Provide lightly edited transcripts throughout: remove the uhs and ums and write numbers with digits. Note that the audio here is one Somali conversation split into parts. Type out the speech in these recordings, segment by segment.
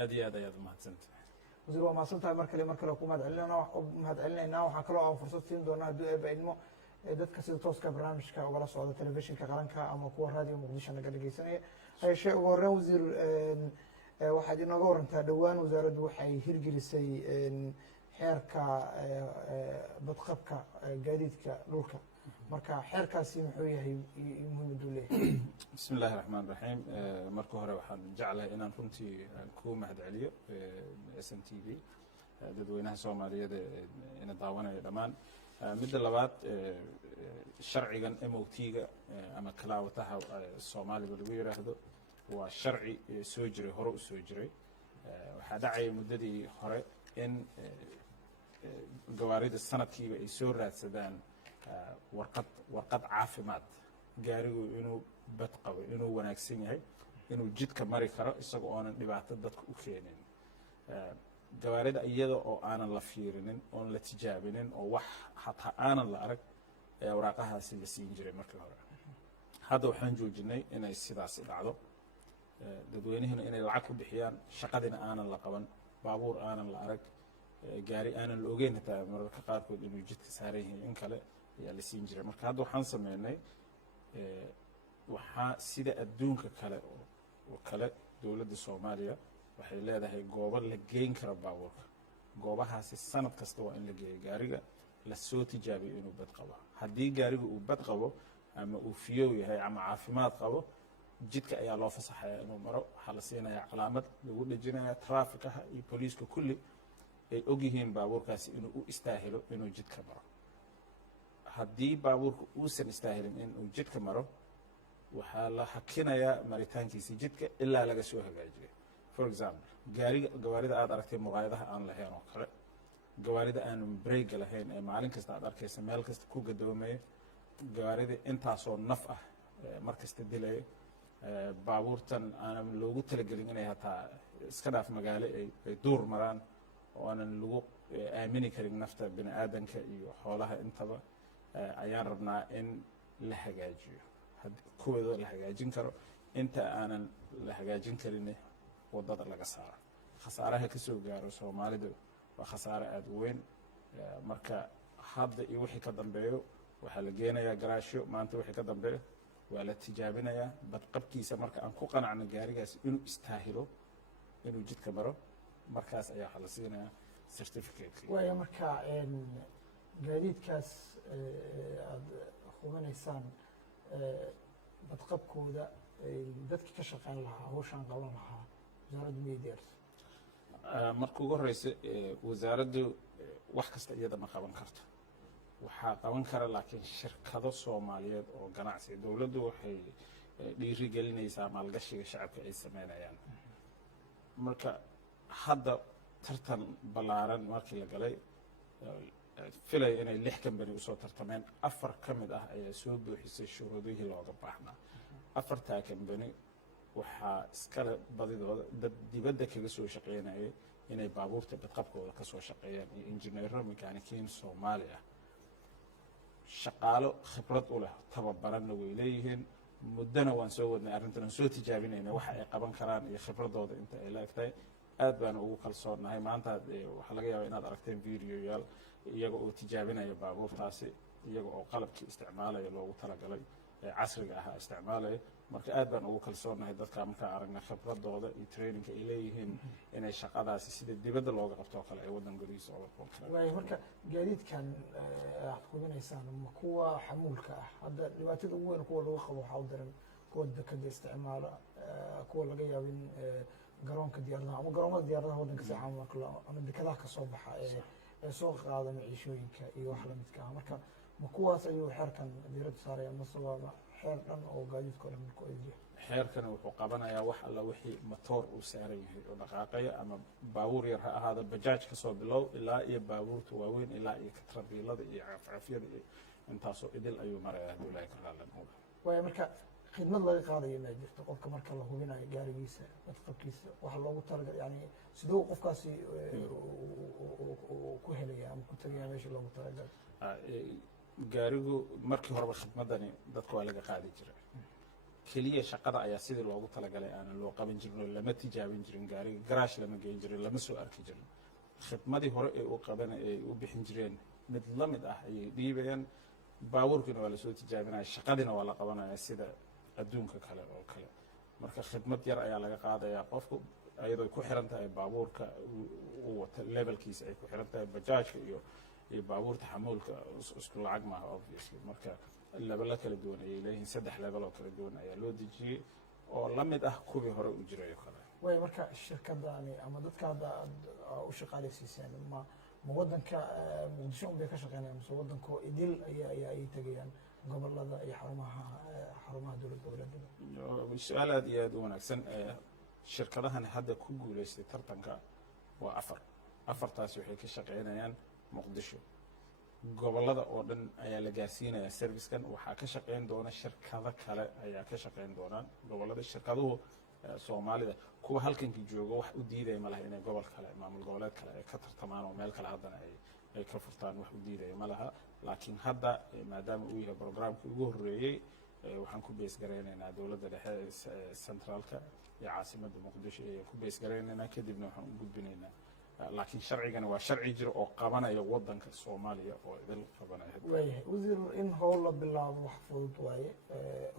aad iyo aad ayaad umahadsantahay. wasiir waa mahadsantahay mar kale ku mahadcelinaynaa. waxaan kaloo aan fursad siin doonaa hadduu eeba idmo dadka sida tooska barnaamijka ugala socda telefishinka qaranka ama kuwa raadiyo muqdisho naga dhegeysanaya. hayshee ugu horreyn wasiir waxaad inooga warantaa dhowaan wasaaraddu waxay hirgelisay xeerka badqabka gaadiidka dhulka, marka xeerkaasi muxuu yahay muhiimaduu leeyahay? bismi illaahi raxmaan raxiim. marka hore waxaan jeclahay inaan runtii ku mahadceliyo s n t v dadweynaha soomaaliyeed ina daawanaya dhammaan. midda labaad, sharcigan MOT-ga ama kalaawataha soomaaliga lagu yidhaahdo waa sharci soo jiray, hore u soo jiray. waxaa dhacaya muddadii hore in gawaarida sanadkiiba ay soo raadsadaan warqad caafimaad, gaarigu inuu bad qabo, inuu wanaagsan yahay, inuu jidka mari karo isagoo oonan dhibaato dadka u keenin. gawaarida iyada oo aanan la fiirinin, oon la tijaabinin, oo wax hataa aanan la arag ayaa waraaqahaasi la siin jiray markii hore. hadda waxaan joojinay inay sidaasi dhacdo, dadweynihina inay lacag ku bixiyaan, shaqadina aanan la qaban, baabuur aanan la arag, gaari aanan la ogeyn hataa mararka qaarkood inuu jidka saaran yahay in kale ayaa la siin jiray. marka hadda waxaan sameynay waxaa sida adduunka kale oo kale dowladda Soomaaliya waxay leedahay goobo la geyn karo baabuurka. goobahaasi sanad kasta waa in la geeyo gaariga, la soo tijaabiyo inuu bad qabo. haddii gaarigu uu bad qabo ama uu fiyow yahay ama caafimaad qabo, jidka ayaa loo fasaxaya inuu maro. waxaa la siinayaa calaamad lagu dhejinaya, traafikaha iyo booliiska kulli ay ogyihiin baabuurkaasi inuu u istaahilo inuu jidka maro. haddii baabuurka uusan istaahilin inuu jidka maro, waxaa la hakinayaa maritaankiisa jidka ilaa laga soo hagaajiyo. for example, gawaarida aad aragtay muqaayadaha aan lahayn oo kale, gawaarida aan breyga lahayn ee maalin kasta aad arkaysa meel kasta ku gadoomaya, gawaarida intaasoo naf ah mar kasta dilaya, baabuurtan aanan loogu talagelin inay hataa iska dhaaf magaalo ay duur maraan oo aanan lagu aamini karin nafta bini aadanka iyo xoolaha intaba, ayaan rabnaa in la hagaajiyo. kuwada la hagaajin karo, inta aanan la hagaajin karin wadada laga saaro. khasaaraha ka soo gaaro Soomaalidu waa khasaare aad u weyn. marka hadda iyo wixii ka dambeeyo waxaa la geenayaa garaashyo. maanta wixii ka dambeeyo waa la tijaabinayaa badqabkiisa. marka aan ku qanacno gaarigaas inuu istaahilo inuu jidka maro, markaas ayaa waxaa la siinayaa certificate. waaya marka gaadiidkaas aad hubinaysaan badqabkooda dadkii ka shaqeyn lahaa, hawshaan qaban lahaa, wasaaraddu miyay diyaarsan? marka ugu horeysa wasaaraddu wax kasta iyada ma qaban karto. waxaa qaban kara laakiin shirkado Soomaaliyeed oo ganacsi. dowladdu waxay dhiiri gelinaysaa maalgashiga shacabka ay sameynayaan. marka hadda tartan ballaaran markii la galay, filay inay 6 kambani usoo tartameen, 4 ka mid ah ayaa soo buuxisay shuruudihii looga baahnaa. 4taa kambani waxaa iskale badidooda dad dibadda kaga soo shaqeynayay inay baabuurta badqabkooda ka soo shaqeeyaan, iyo injineero mekaanikiin Soomaali ah. shaqaalo khibrad u leh, tababaranna way leeyihiin. muddana waan soo wadnay arrintan, aan soo tijaabinayna waxa ay qaban karaan iyo khibradooda inta ay la egtahay. aad baana ugu kalsoonahay. maanta waxaa laga yaabaa inaad aragteen videoyaal iyaga oo tijaabinaya baabuurtaasi, iyaga oo qalabkii isticmaalaya loogu talagalay casriga ahaa isticmaalaya. marka aad baan ugu kalsoonahay dadka markaan aragna khibradooda iyo traininka ay leeyihiin inay shaqadaasi sida dibadda looga qabto oo kale ay waddan gudihiisa oga qaban karaan. waaya marka gaadiidkan aad hubinaysaan ma kuwa xamuulka ah? hadda dhibaatada ugu weyn kuwa lagu qabo waxaa u daran kuwa dekada isticmaala, kuwa laga yaabo in garoonka diyaaradaha ama garoomada diyaaradaha waddanka si caam ama dekadaha ka soo baxa ee soo qaada maciishooyinka iyo wax lamidka ah. marka ma kuwaas ayuu xeerkan diiradda saaraya mase waa xeer dhan oo gaadiidka oo dhan ku eegaya? xeerkana wuxuu qabanayaa wax alla wixii matoor uu saaran yahay oo dhaqaaqaya, ama baabuur yar ha ahaada, bajaaj ka soo bilow ilaa iyo baabuurta waaweyn, ilaa iyo katrabiilada iyo cafcafyada iyo intaasoo idil ayuu marayaa hadduu ilaahay ka raalli noqdo. waaya marka khidmad laga qaadayo ma jirto qofka marka la hubinayo gaarigiisa badqabkiisa? waxa loogu talagalay yani sidoo qofkaasi ku helaya ama ku tagaya meesha loogu talagalay? gaarigu markii horeba khidmadani dadka waa laga qaadi jiray. keliya shaqada ayaa sidii loogu talagalay aanan loo qaban jirin oo lama tijaabin jirin gaariga garaash lama geyn jirin lama soo arki jirin khidmadii hore ee ay u bixin jireen mid la mid ah ayay dhiibayaan baabuurkiina waa lasoo tijaabinaya shaqadiina waa la qabanaya sida adduunka kale oo kale marka khidmad yar ayaa laga qaadayaa qofku iyadoo ku xiran tahay baabuurka uu wata levelkiisa ay ku xiran tahay bajaajka iyo baabuurta xamuulka isku lacag maaha obviously marka lebelo kala duwan ayay leeyihiin 3 level oo kala duwan ayaa loo dejiyey oo la mid ah kuwii hore u jiray oo kale way marka shirkadani ama dadka hadda u shaqaaleysiiseen ma wadanka muqdisho unbay ka shaqeynayaan mise wadanko idil ay tegayaan gobolada iyo xarumaha dowlad goboleedyada su-aal aad iyo aad u wanaagsan shirkadahan hadda ku guuleystay tartanka waa 4 afartaasi waxay ka shaqeynayaan muqdisho gobolada oo dhan ayaa la gaarsiinayaa servicekan waxaa ka shaqeyn doona shirkado kale ayaa ka shaqeyn doonaan gobolada shirkaduhu soomaalida kuwa halkankii jooga wax u diidaya ma laha inay gobol kale maamul goboleed kale ay ka tartamaan oo meel kale haddana ay ka furtaan wax u diidaya ma laha laakiin hadda maadaama uu yahay programkii ugu horreeyey waxaan ku bees garaynaynaa dowladda dhexe centraalka iyo caasimadda muqdisho ayaan ku bees garaynaynaa kadibna waxaan u gudbinaynaa laakiin sharcigana waa sharci jiro oo qabanaya wadanka soomaaliya oo idil qabanaya waayahay wasiir in howl la bilaabo wax fudud waaye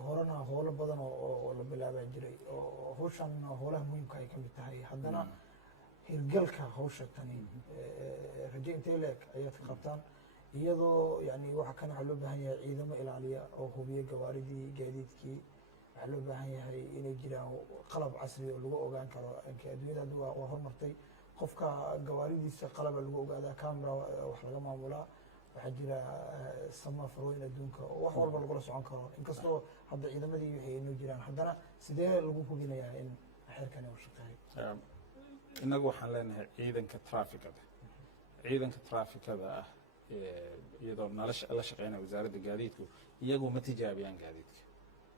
horena howlo badan oo la bilaabaa jiray oo hawshan howlaha muhiimka ay ka mid tahay haddana hirgalka hawsha tani raje intee leeg ayaad ka qabtaan iyadoo yani waxa kan waxaa loo baahan yahay ciidamo ilaaliya oo hubiya gawaaridii gaadiidkii waxaa loo baahan yahay inay jiraan qalab casri oo lagu ogaan karo adduunyada hadda waa horumartay qofka gawaaridiisa qalaba lagu ogaadaa camera wax laga maamulaa waxaa jira sama farooyin adduunka oo wax walba lagula socon karo inkastoo hadda ciidamadii waxay inoo jiraan haddana sidee lagu hubinayaa in xeerkani uu shaqeeyo innagu waxaan leenahay ciidanka traafikada ah iyadoo la shaqeynaya wasaaradda gaadiidku iyagu ma tijaabiyaan gaadiidka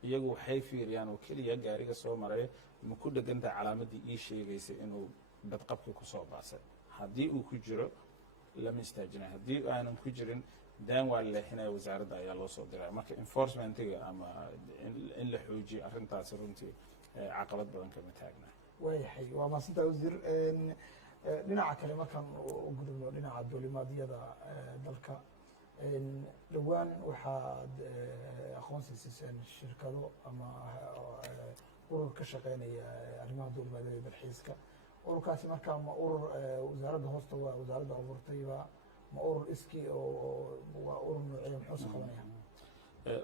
iyagu waxay fiiriyaan oo keliya gaariga soo maraya ma ku dhegantaha calaamadii ii sheegaysay inuu badqabkii kusoo baasay haddii uu ku jiro lama istaajinay haddii aanan ku jirin daan waa leexinaya wasaaradda ayaa loo soo diraya marka enforcementiga ama in la xoojiyo arrintaasi runtii caqabad badan kama taagna waayahay waa mahadsantaa wasiir dhinaca kale markaan u gudubno dhinaca duulimaadyada dalka dhowaan waxaad aqoonsi siiseen shirkado ama urur ka shaqeynaya arrimaha duulimaadyada iyo dalxiiska ururkaasi markaa ma urur wasaaradda hoosta waa wasaaradda abuurtayba ma urur iski oo waa urur noocee muxuuse qabanaya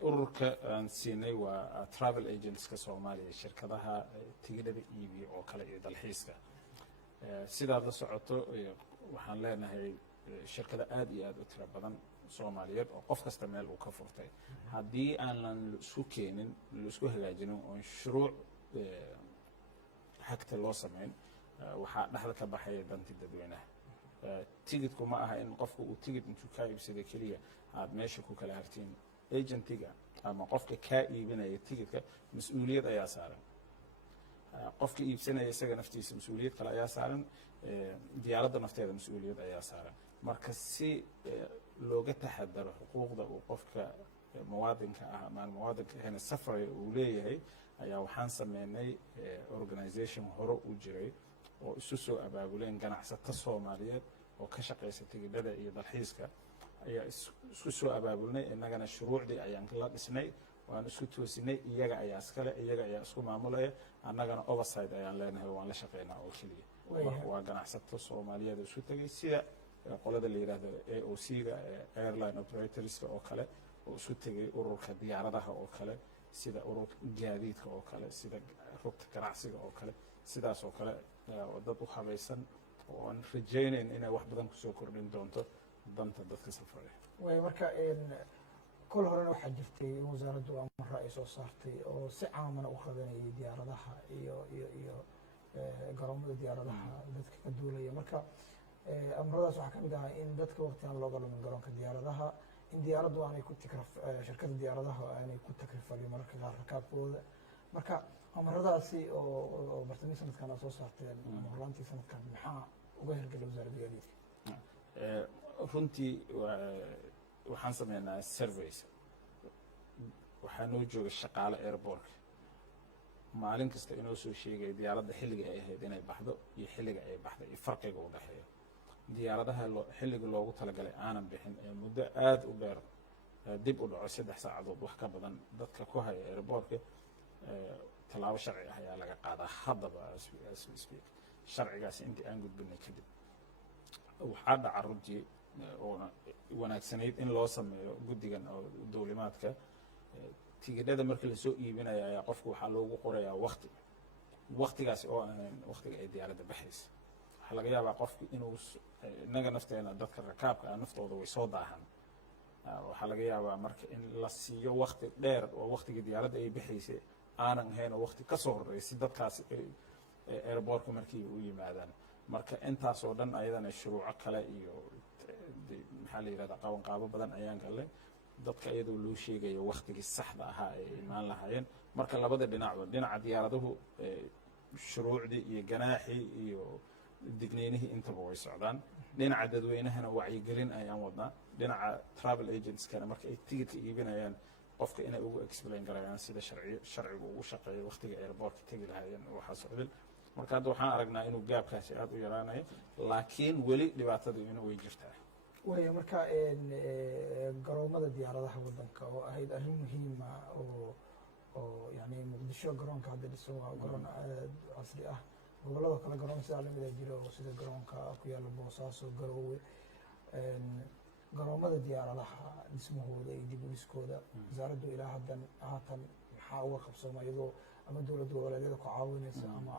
ururka aan siinay waa travel agentska soomaaliya shirkadaha tigidhada iibiya oo kale iyo dalxiiska sidaad la socoto waxaan leenahay shirkado aad iyo aad u tiro badan soomaaliyeed oo qof kasta meel uu ka furtay haddii aanan la isku keenin la isku hagaajinin oon shuruuc xagta loo samayn waxaa dhexda ka baxaya danti dadweynaha tigidku ma aha in qofku uu tigid intuu kaa iibsada keliya aad meesha ku kala hartiin agentiga ama qofka kaa iibinaya tigidka mas-uuliyad ayaa saaran qofka iibsanaya isaga naftiisa mas-uuliyad kale ayaa saaran diyaaradda nafteeda mas-uuliyad ayaa saaran marka si looga taxadaro xuquuqda uu qofka muwaadinka ah amaan muwaadinka ahayna safraya uu leeyahay ayaa waxaan sameynay organization hore u jiray oo isu soo abaabuleen ganacsato soomaaliyeed oo ka shaqaysa tigidhada iyo dalxiiska ayaa isku soo abaabulnay innagana shuruucdii ayaan la dhisnay waan isku toosinay iyaga ayaa iskale iyaga ayaa isku maamulaya annagana overside ayaan leenahay waan la shaqeynaa oo keliya marka waa ganacsato soomaaliyeed isu tegay sida qolada la yidhaahdo AOC-ga airline operatorska oo kale oo isu tegay ururka diyaaradaha oo kale sida ururka gaadiidka oo kale sida rugta ganacsiga oo kale sidaas oo kale oo dad u habaysan oo aan rajaynayn inay wax badan kusoo kordhin doonto danta dadka safaraya way marka kol horena waxaa jirtay in wasaaraddu amara ay soo saartay oo si caamana u qabanayay diyaaradaha iyo garoomada diyaaradaha dadka ka duulaya marka amaradaas waxaa ka mid ahaa in dadka waqtigan looga lumin garoonka diyaaradaha in diyaaraddu aanay ku shirkada diyaaradaha aanay ku takrifalin mararka qaar rakaabkooda marka amaradaasi oo bartamii sanadkan aad soo saarteen ama horlaantii sanadkan maxaa uga hirgelay wasaaradda gaadiidka runtii waxaan sameynaa surveys waxaa noo jooga shaqaale airbortka maalin kasta inoo soo sheegaya diyaaradda xilliga ay ahayd inay baxdo iyo xilliga ay baxday iyo farqiga u dhexeeya diyaaradaha xilliga loogu talagalay aanan bixin ee muddo aad u dheer dib u dhaco 3 saacadood wax ka badan dadka ku haya airportka tallaabo sharci ah ayaa laga qaadaa haddaba sharcigaasi intii aan gudbinay kadib waxaa dhaca runtii oona wanaagsanayd in loo sameeyo guddigan oo dowlimaadka tigidhada markii lasoo iibinaya ayaa qofku waxaa loogu qorayaa waktigaasi oo ahayn waktiga ay diyaaradda baxaysa waxaa laga yaabaa qofku inuu innaga nafteena dadka rakaabka ah naftooda way soo daahan waxaa laga yaabaa marka in la siiyo wakti dheer oo waktigii diyaaradda ay baxaysay aanan ahayn oo wakti ka soo horreeyay si dadkaasi airportka markii u yimaadaan marka intaasoo dhan ayadana shuruuco kale iyo maxaa la yidhahdaa qabanqaabo badan ayaan galay dadka iyadoo loo sheegayo waktigii saxda ahaa ay imaan lahaayeen marka labada dhinacba dhinaca diyaaraduhu shuruucdii iyo ganaaxii iyo digneynihii intaba way socdaan dhinaca dadweynahana wacyigelin ayaan wadnaa dhinaca travel agentskana marka ay tigidka iibinayaan qofka inay ugu explain garayaan sida sharcigu ugu shaqeeyo waktiga airportka tegi lahaayeen waxaa socdin marka hadda waxaan aragnaa inuu gaabkaasi aad u yaraanayo laakiin weli dhibaatadu ina way jirtaa waya marka garoomada diyaaradaha waddanka oo ahayd arrin muhiima oo yani muqdisho garoonka hadda dhisan waa garoon casri ah gobollada kale garoon sidaa lamida jira oo sida garoonka ku yaalla boosaaso garoowe garoomada diyaaradaha dhismahooda iyo dib u dhiskooda wasaaraddu ilaa haatan maxaa uga qabsooma iyadoo ama dowlad goboleedyada ku caawinaysa ama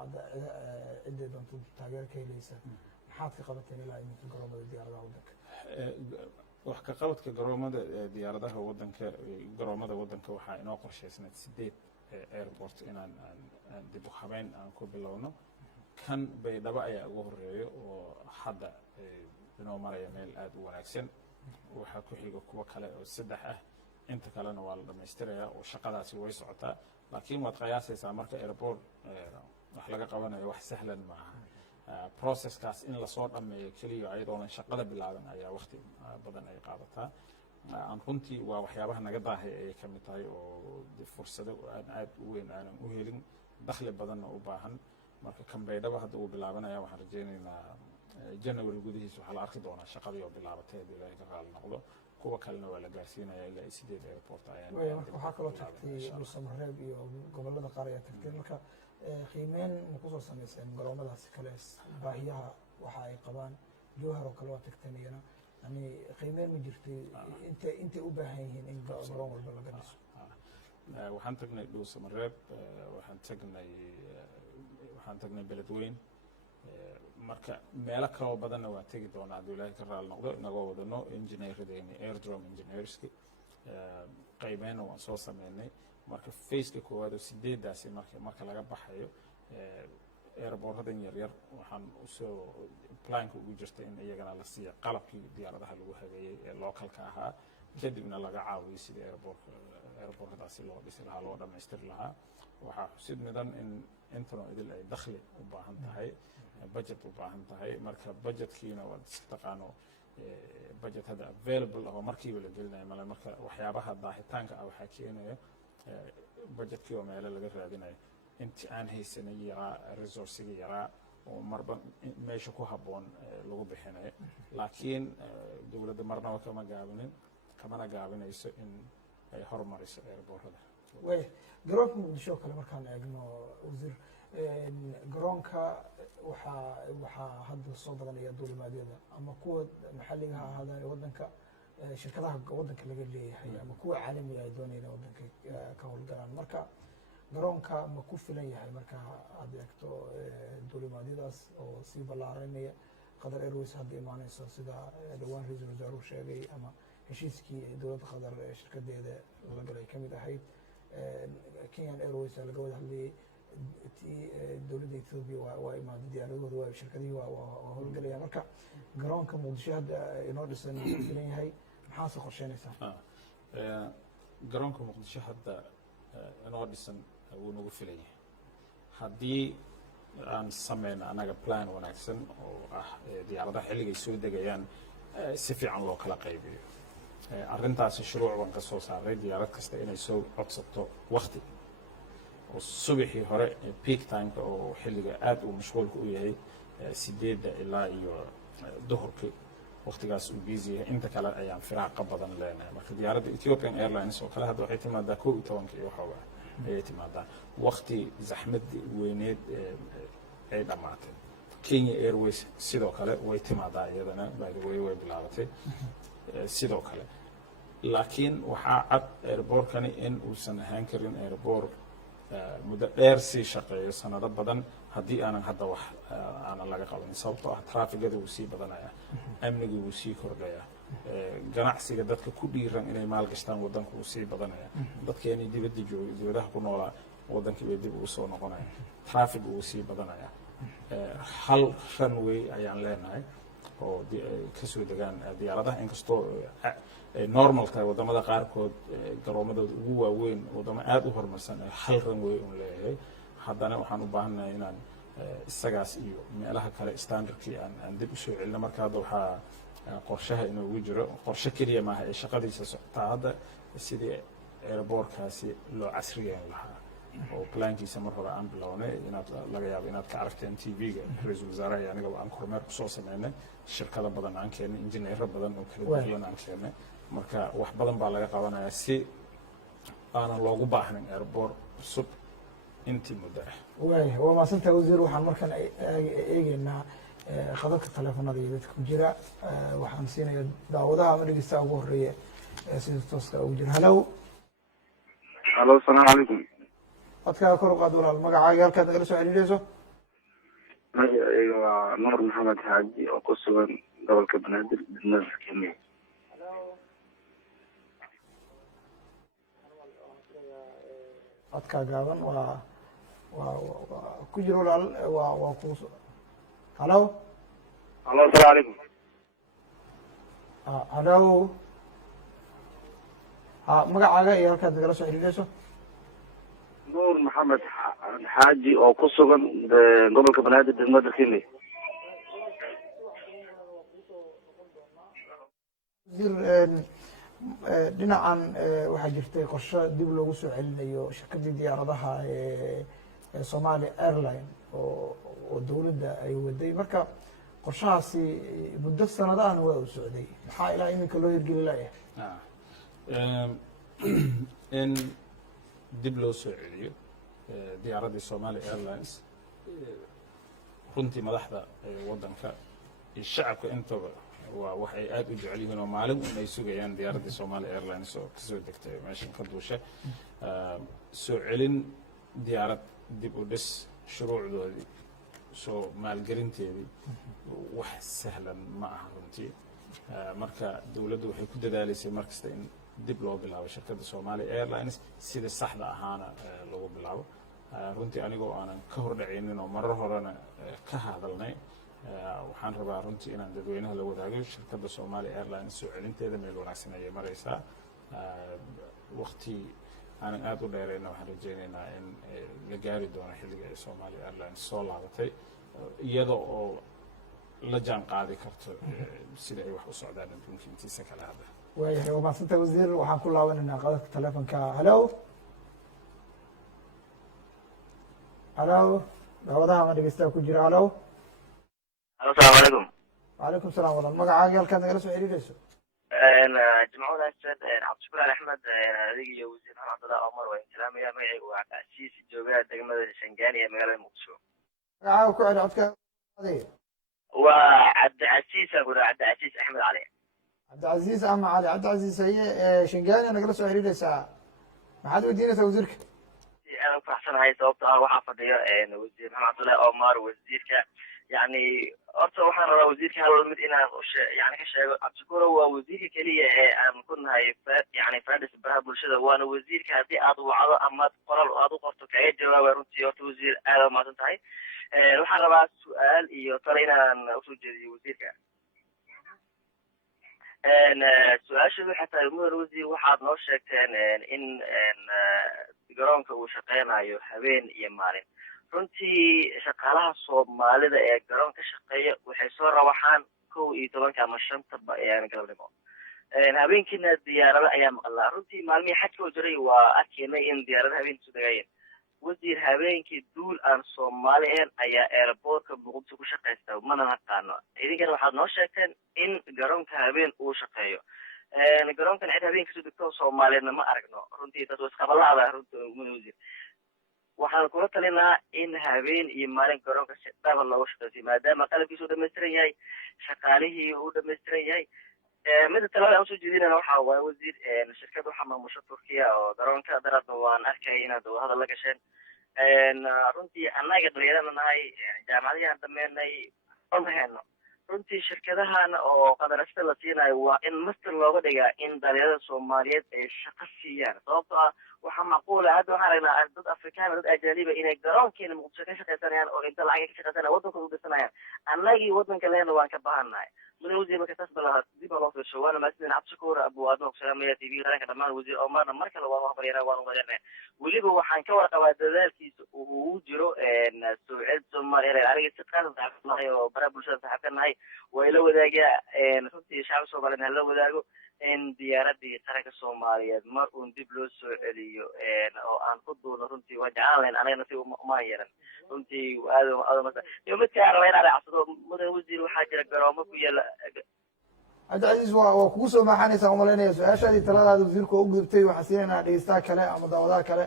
cidday doonto taageero ka helaysa maxaad ka qabateen ilaa iminka garoomada diyaaradaha waddanka wax ka qabadka garoomada diyaaradaha waddanka garoomada waddanka waxaa inoo qorshaysnayd 8 airport inaan dib u habeyn aan ku bilowno kan baydhabo ayaa ugu horeeyo oo hadda inoo maraya meel aad u wanaagsan waxaa ku xiga kuwa kale oo 3 ah inta kalena waa la dhammaystirayaa oo shaqadaasi way socotaa laakiin waad qiyaasaysaa marka airport wax laga qabanayo wax sahlan maaha processkaas in lasoo dhammeeyo keliya ayadoonan shaqada bilaaban ayaa waqti badan ay qaadataa aan runtii waa waxyaabaha naga daahay ayay ka mid tahay oo fursado aan aad u weyn aanan u helin dakhli badanna u baahan marka kan baydhaba hadda uu bilaabanaya waxaan rajaynaynaa January gudihiisa waxaa la arki doonaa shaqadii oo bilaabatay haddii ilaahay ka raali noqdo kuwa kalena waa la gaarsiinaya ilaa 8 airport ayaan marka waxaa kaloo tagtay Dhuusamareeb iyo gobollada qaar ayaa tagtay marka qiimeyn ma kusoo samayseen garoomadaasi kale baahiyaha waxa ay qabaan jowhar oo kale waa tagteen iyana yani qiimeyn ma jirtay intay u baahan yihiin in garoon walba laga dhiso waxaan tagnay Dhuusamareeb waxaan tagnay beledweyn marka meelo kaloo badanna waa tegi doonaa hadduu ilaahay ka raali noqdo inagoo wadano engineeradeeni airdrome engineerski qaybeyna waan soo sameynay marka faceka koowaad oo 8daasi marka laga baxayo airportadan yaryar waxaan usoo planka ugu jirta in iyagana la siiya qalabkii diyaaradaha lagu habeeyey ee localka ahaa kadibna laga caawiyo sidii airportadaasi loo dhisi lahaa loo dhammaystiri lahaa waxaa xusid mudan in intanoo idil ay dakhli u baahan tahay budget u baahan tahay marka budgetkiina waad iska taqaano budget hadda available ah oo markiiba la gelinayo male marka waxyaabaha daahitaanka ah waxaa keenaya budgetkii oo meelo laga raadinayo intii aan haysanay yaraa resourcigii yaraa oo marba meesha ku habboon lagu bixinayo laakiin dowladda marnaba kamana gaabinayso in ay horumariso airportada way garoonka muqdisho kale markaan eegno wasiir garoonka waxaa hadda soo badanaya duulimaadyada ama kuwa maxalliga ha ahaadaan waddanka shirkadaha waddanka laga leeyahay ama kuwa caalamiga ay doonayaan waddanka ka howlgalaan marka garoonka ma ku filan yahay marka aad eegto duulimaadyadaas oo sii ballaaranaya qatar airways hadda imaanayso sida dhowaan ra-iisul wasaaruhu sheegay ama heshiiskii dowladda qatar shirkadeeda la galay ka mid ahayd Kenyan Airways laga wada hadlayay dowladda Ethiopia waa imaaday diyaaradooda waa shirkadihii waa howlgalaya marka garoonka muqdisho hadda inoo dhisan ku filan yahay maxaase qorsheynaysaa garoonka muqdisho hadda inoo dhisan wuu nagu filan yahay haddii aan sameyno anaga plan wanaagsan oo ah diyaaradaha xilligay soo degayaan si fiican loo kala qaybiyo arrintaasi shuruuc baan ka soo saaray diyaarad kasta inay soo codsato wakti oo subaxii hore peak timeka oo xilliga aad uu mashquulka u yahay 8 ilaa iyo duhurkii waqtigaas uu busy yahay inta kale ayaan firaaqa badan leenahay marka diyaaradda Ethiopian Airlines oo kale hadda waxay timaadaa 12 iyo waxoogaa ayay timaadaa waqti zaxmadii weyneed ay dhamaatay Kenya Airways sidoo kale way timaadaa iyadana by the way way bilaabatay sidoo kale laakiin waxaa cad airportkani in uusan ahaan karin airport muddo dheer sii shaqeeyo sanado badan haddii aanan hadda wax aanan laga qabanin sababtoo ah traafigada wuu sii badanaya amnigii wuu sii kordhaya ganacsiga dadka ku dhiiran inay maalgashtaan waddanka wuu sii badanaya dadkeenii dibadda joogay dibadaha ku noolaa waddankii bay dib ugu soo noqonaya traafig wuu sii badanaya hal runway ayaan leenahay oo ka soo degaan diyaaradaha inkastoo normal tahay wadamada qaarkood garoomadooda ugu waaweyn wadamo aad u horumarsan hal runway uun leeyahay haddana waxaan u baahannahay inaan isagaas iyo meelaha kale standardkii aan dib u soo celino marka hadda waxaa qorshaha inoogu jiro qorshe keliya maaha ee shaqadiisa socotaa hadda sidii airportkaasi loo casriyeyn lahaa oo plaankiisa mar hore aan bilownay inaad laga yaabo inaad ka aragteen TV-ga ra-iisul wasaaraha iyo aniga aan kormeer ku soo sameynay shirkado badan aan keennay injineero badan oo kala duwan aan keennay marka wax badan baa laga qabanayaa si aanan loogu baahnayn airport cusub intii muddo ah waa maasanta wasiir waxaan markan eegeynaa khadadka taleefanada iyo dadka ku jira waxaan siinaya daawadaha ama dhegeystaha ugu horeeya sida tooska ugu jira halow asalaamu calaykum codkaaga kor u qaad walaal magacaaga halkaad nagala soo xiriirayso magacayga waa nuur maxamed xaaji oo ku sugan gobolka banaadir degmada Kenya codkaa gaaban waa ku jira walaal waa ku halow asalaamu calaykum halow magacaaga iyo halkaad nagala soo xiriirayso nuur maxamed xaaji oo ku sugan gobolka banaadir degmada Kenya dhinacan waxaa jirtay qorshe dib loogu soo celinayo shirkadii diyaaradaha Somali Airline oo dowladda ay waday marka qorshahaasi muddo sanadahan waa u socday maxaa ilaa iminka loo hirgeli layahay in dib loo soo celiyo diyaaraddii Somali Airlines runtii madaxda waddanka iyo shacabka intaba waa waxay aad u jecel yihiin oo maalin ay sugayaan diyaaraddii Somali Airlines oo ka soo degtay meeshan ka duusha soo celin diyaarad dib u dhis shuruucdoodii soo maalgelinteedii wax sahlan ma aha runtii marka dowladdu waxay ku dadaalaysay markasta in dib loo bilaabo shirkadda Somali Airlines sida saxda ahaana lagu bilaabo runtii anigoo aanan ka hordhacaynin oo marar horena ka hadalnay waxaan rabaa runtii inaan dadweynaha la wadaago shirkadda Somali Airlines soo celinteeda meel wanaagsan ayay maraysaa waqti aanan aad u dheerayna waxaan rajaynaynaa in la gaari doono xilliga ay Somali Airlines soo laabatay iyada oo la jaan qaadi karto sida ay wax u socdaan adduunka intiisa kale hadda waayahay waa maasanta wasiir waxaan ku laabanaynaa qadadka taleefonka halow halow daawadaha ama dhegeystaha ku jira halow asalaamu calaykum وعليكم السلام والله magacaaga halkaad nagala soo xiriirayso جمعة أسد عبد الشكور أحمد هذه وزير محمد الله عمر والسلام يا معي وعسيس الجوبات دقمة الشنقانية مقالة المقصو magacaaga ku celi codka adiga وعبد العزيز أقول عبد العزيز أحمد علي cabdicasiis ama cali cabdicasiis haye shingaani nagala soo xiriiraysaa maxaad weydiinaysaa wasiirka أنا فرحان هاي صوبتها وحافظة وزير محمد الله عمر وزيرك يعني أرتا وحنا رأى وزيرك هذا المدينة يعني كشيء عبد الشكور هو وزيرك كلية أنا كنا هاي يعني فادس بها بالشدة وأنا وزيرك هذه أضو عضو أما قرر أضو قرطو كعيد جواب ورنتي وزير هذا ما تنتهي وحنا رأى سؤال يطرينا نوصل وزيرك سؤال شبه حتى يقول وزير واحد نوشك إن garoonka uu shaqeynayo habeen iyo maalin runtii shaqaalaha Soomaalida ee garoonka shaqeeya waxay soo rawaxaan 11 ama 5 galabnimo habeenkiina diyaarada ayaa maqlaa runtii maalmihii xadka u jiray waa arkeenay in diyaaradaha habeen soo degayeen wasiir habeenkii duul aan soomaali ahayn ayaa airportka muqdisho ku shaqaysta mana naqaano idinkana waxaad noo sheegteen in garoonka habeen uu shaqeeyo garoonkan cid habeen kasoo degto soomaaliyeedna ma aragno runtii dad wasqabalada runtii mudane wasiir waxaan kula talinaa in habeen iyo maalin garoonka si dhaba looga shaqeysiyo maadaama qalabkiisu u dhamaystiran yahay shaqaalihii uu dhamaystiran yahay mida talaada aan usoo jeedinana waxa waaye wasiir shirkad waxaa maamusha turkiya oo garoonka daraadna waan arkay inaad wadahadal la gasheen runtii annaga dhalinyarana nahay jaamacadihii dhameynay ma heyno runtii shirkadahan oo qadarashada la siinayo waa in master looga dhigaa in dhalinyarada soomaaliyeed ay shaqo siiyaan sababtoo ah waxaa macquula hadda waxaan aragnaa dad afrikaan dad ajaniba inay garoonkeena muqdisho ka shaqaysanayaan oo inta lacag ka shaqaysanaya waddankooda u dhisanayaan annagii waddanka leena waan ka bahannahay mudane wasiir marka taas balaha dib aa loo fiirsho waana maasidin cabdishakuur abuwaadno kusalaamaya t v qaranka dhammaan wasiir omarna mar kale waan waxbaryara waan umadeernaya weliba waxaan ka warqabaa dadaalkiisa uu jiro sowcid soomaaliya aniga si qaas nahay oo baraha bulshada saxaabka nahay waa ila wadaagaa runtii shacabka soomaaliyeed hala wadaago in diyaaradii qaranka soomaaliyeed mar uun dib loo soo celiyo oo aan ku duulno runtii waa jeclaan lahayn anagana si uma yeelan runtii aad midkaa raba inaa dhacsado mudane wasiir waxaa jira garoomo ku yaala cabdicasiis waa kugu soo maaxanaysaa umalaynaya su-aashaadii taladaada wasiirka oo u gudubtay waxaa siinaynaa dhegeystaha kale ama daawadaha kale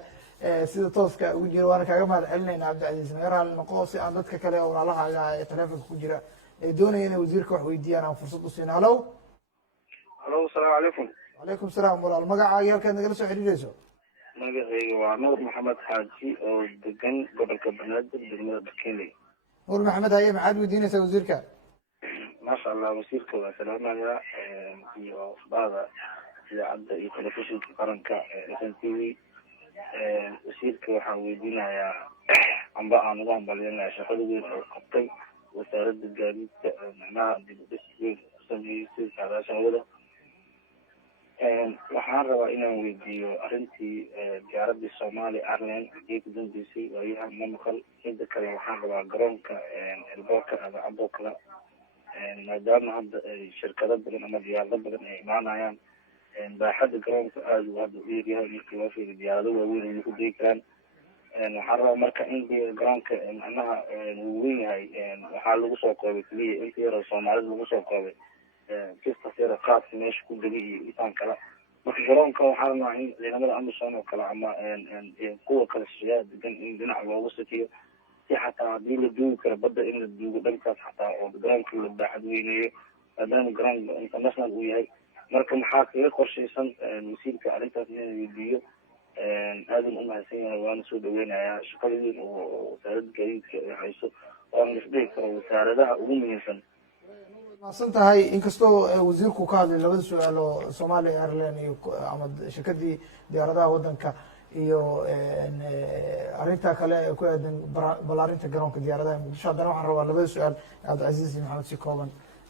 sida tooska ugu jira waana kaaga mahad celinayna cabdicasiis naga raali noqo si aan dadka kale oo walaalaha ee taleefonka ku jira ee doonaya inay wasiirka wax weydiiyaan aan fursad u siino hallo halo asalaamu calaykum wacalaykum salaam walaal magacaagi halkaad nagala soo xiriirayso magacayga waa nuur maxamed xaaji oo degan gobolka banaadir degmada barkenley nuur maxamed haye maxaad weydiinaysaa wasiirka maasha allah wasiirka waa salaamaya iyo baada idaacadda iyo telefishinka qaranka s n t v wasiirka waxaan weydiinayaa amba aan ugu hambalyanaya shaqada weyn oo qabtay wasaaradda gaadiidka macnaha dibudhis weyn kusameeyey sida saadaasha hawada waxaan rabaa inaan weydiiyo arrintii diyaaradii somali airline ayay ku dambeysay waayaha mamaqal mida kale waxaan rabaa garoonka elboorka adaacadoo kale maadaama hadda shirkado badan ama diyaarado badan ay imaanayaan baaxadda garoonka aada uu hadda u yaryahay markii loo fiiriyo diyaarado waaweyn ayay ku degi karaan waxaan rabaa marka in garoonka macnaha uu weyn yahay waxaa lagu soo koobay keliya inta yaroo soomaalida lagu soo koobay kistas yara qaadka meesha ku degay iyo intaan kale marka garoonka waxaa rabaa in ciidamada amison oo kale ama kuwa kale shisheeyaha degan in dhinac loogu sakiyo si xataa hadii la duugi karo badda in la duugo dhankaas xataa oo garoonka la baaxad weyneeyo maadaama garoonka international uu yahay marka maxaa kaga qorshaysan wasiirka arrintaas inaan weydiiyo aadan umahadsan yahay waana soo dhaweynayaa shaqada weyn oo wasaaradda gaadiidka ay hayso waana isdhihi karo wasaaradaha ugu muhiimsan maasan tahay inkastoo wasiirku ka hadlay labada su-aal oo somalia airline iyo ama shirkadii diyaaradaha waddanka iyo arrinta kale ee ku aadan balaarinta garoonka diyaaradaha muqdisho haddana waxaan rabaa labada su-aal cabdicasiis iyo maxamed si kooban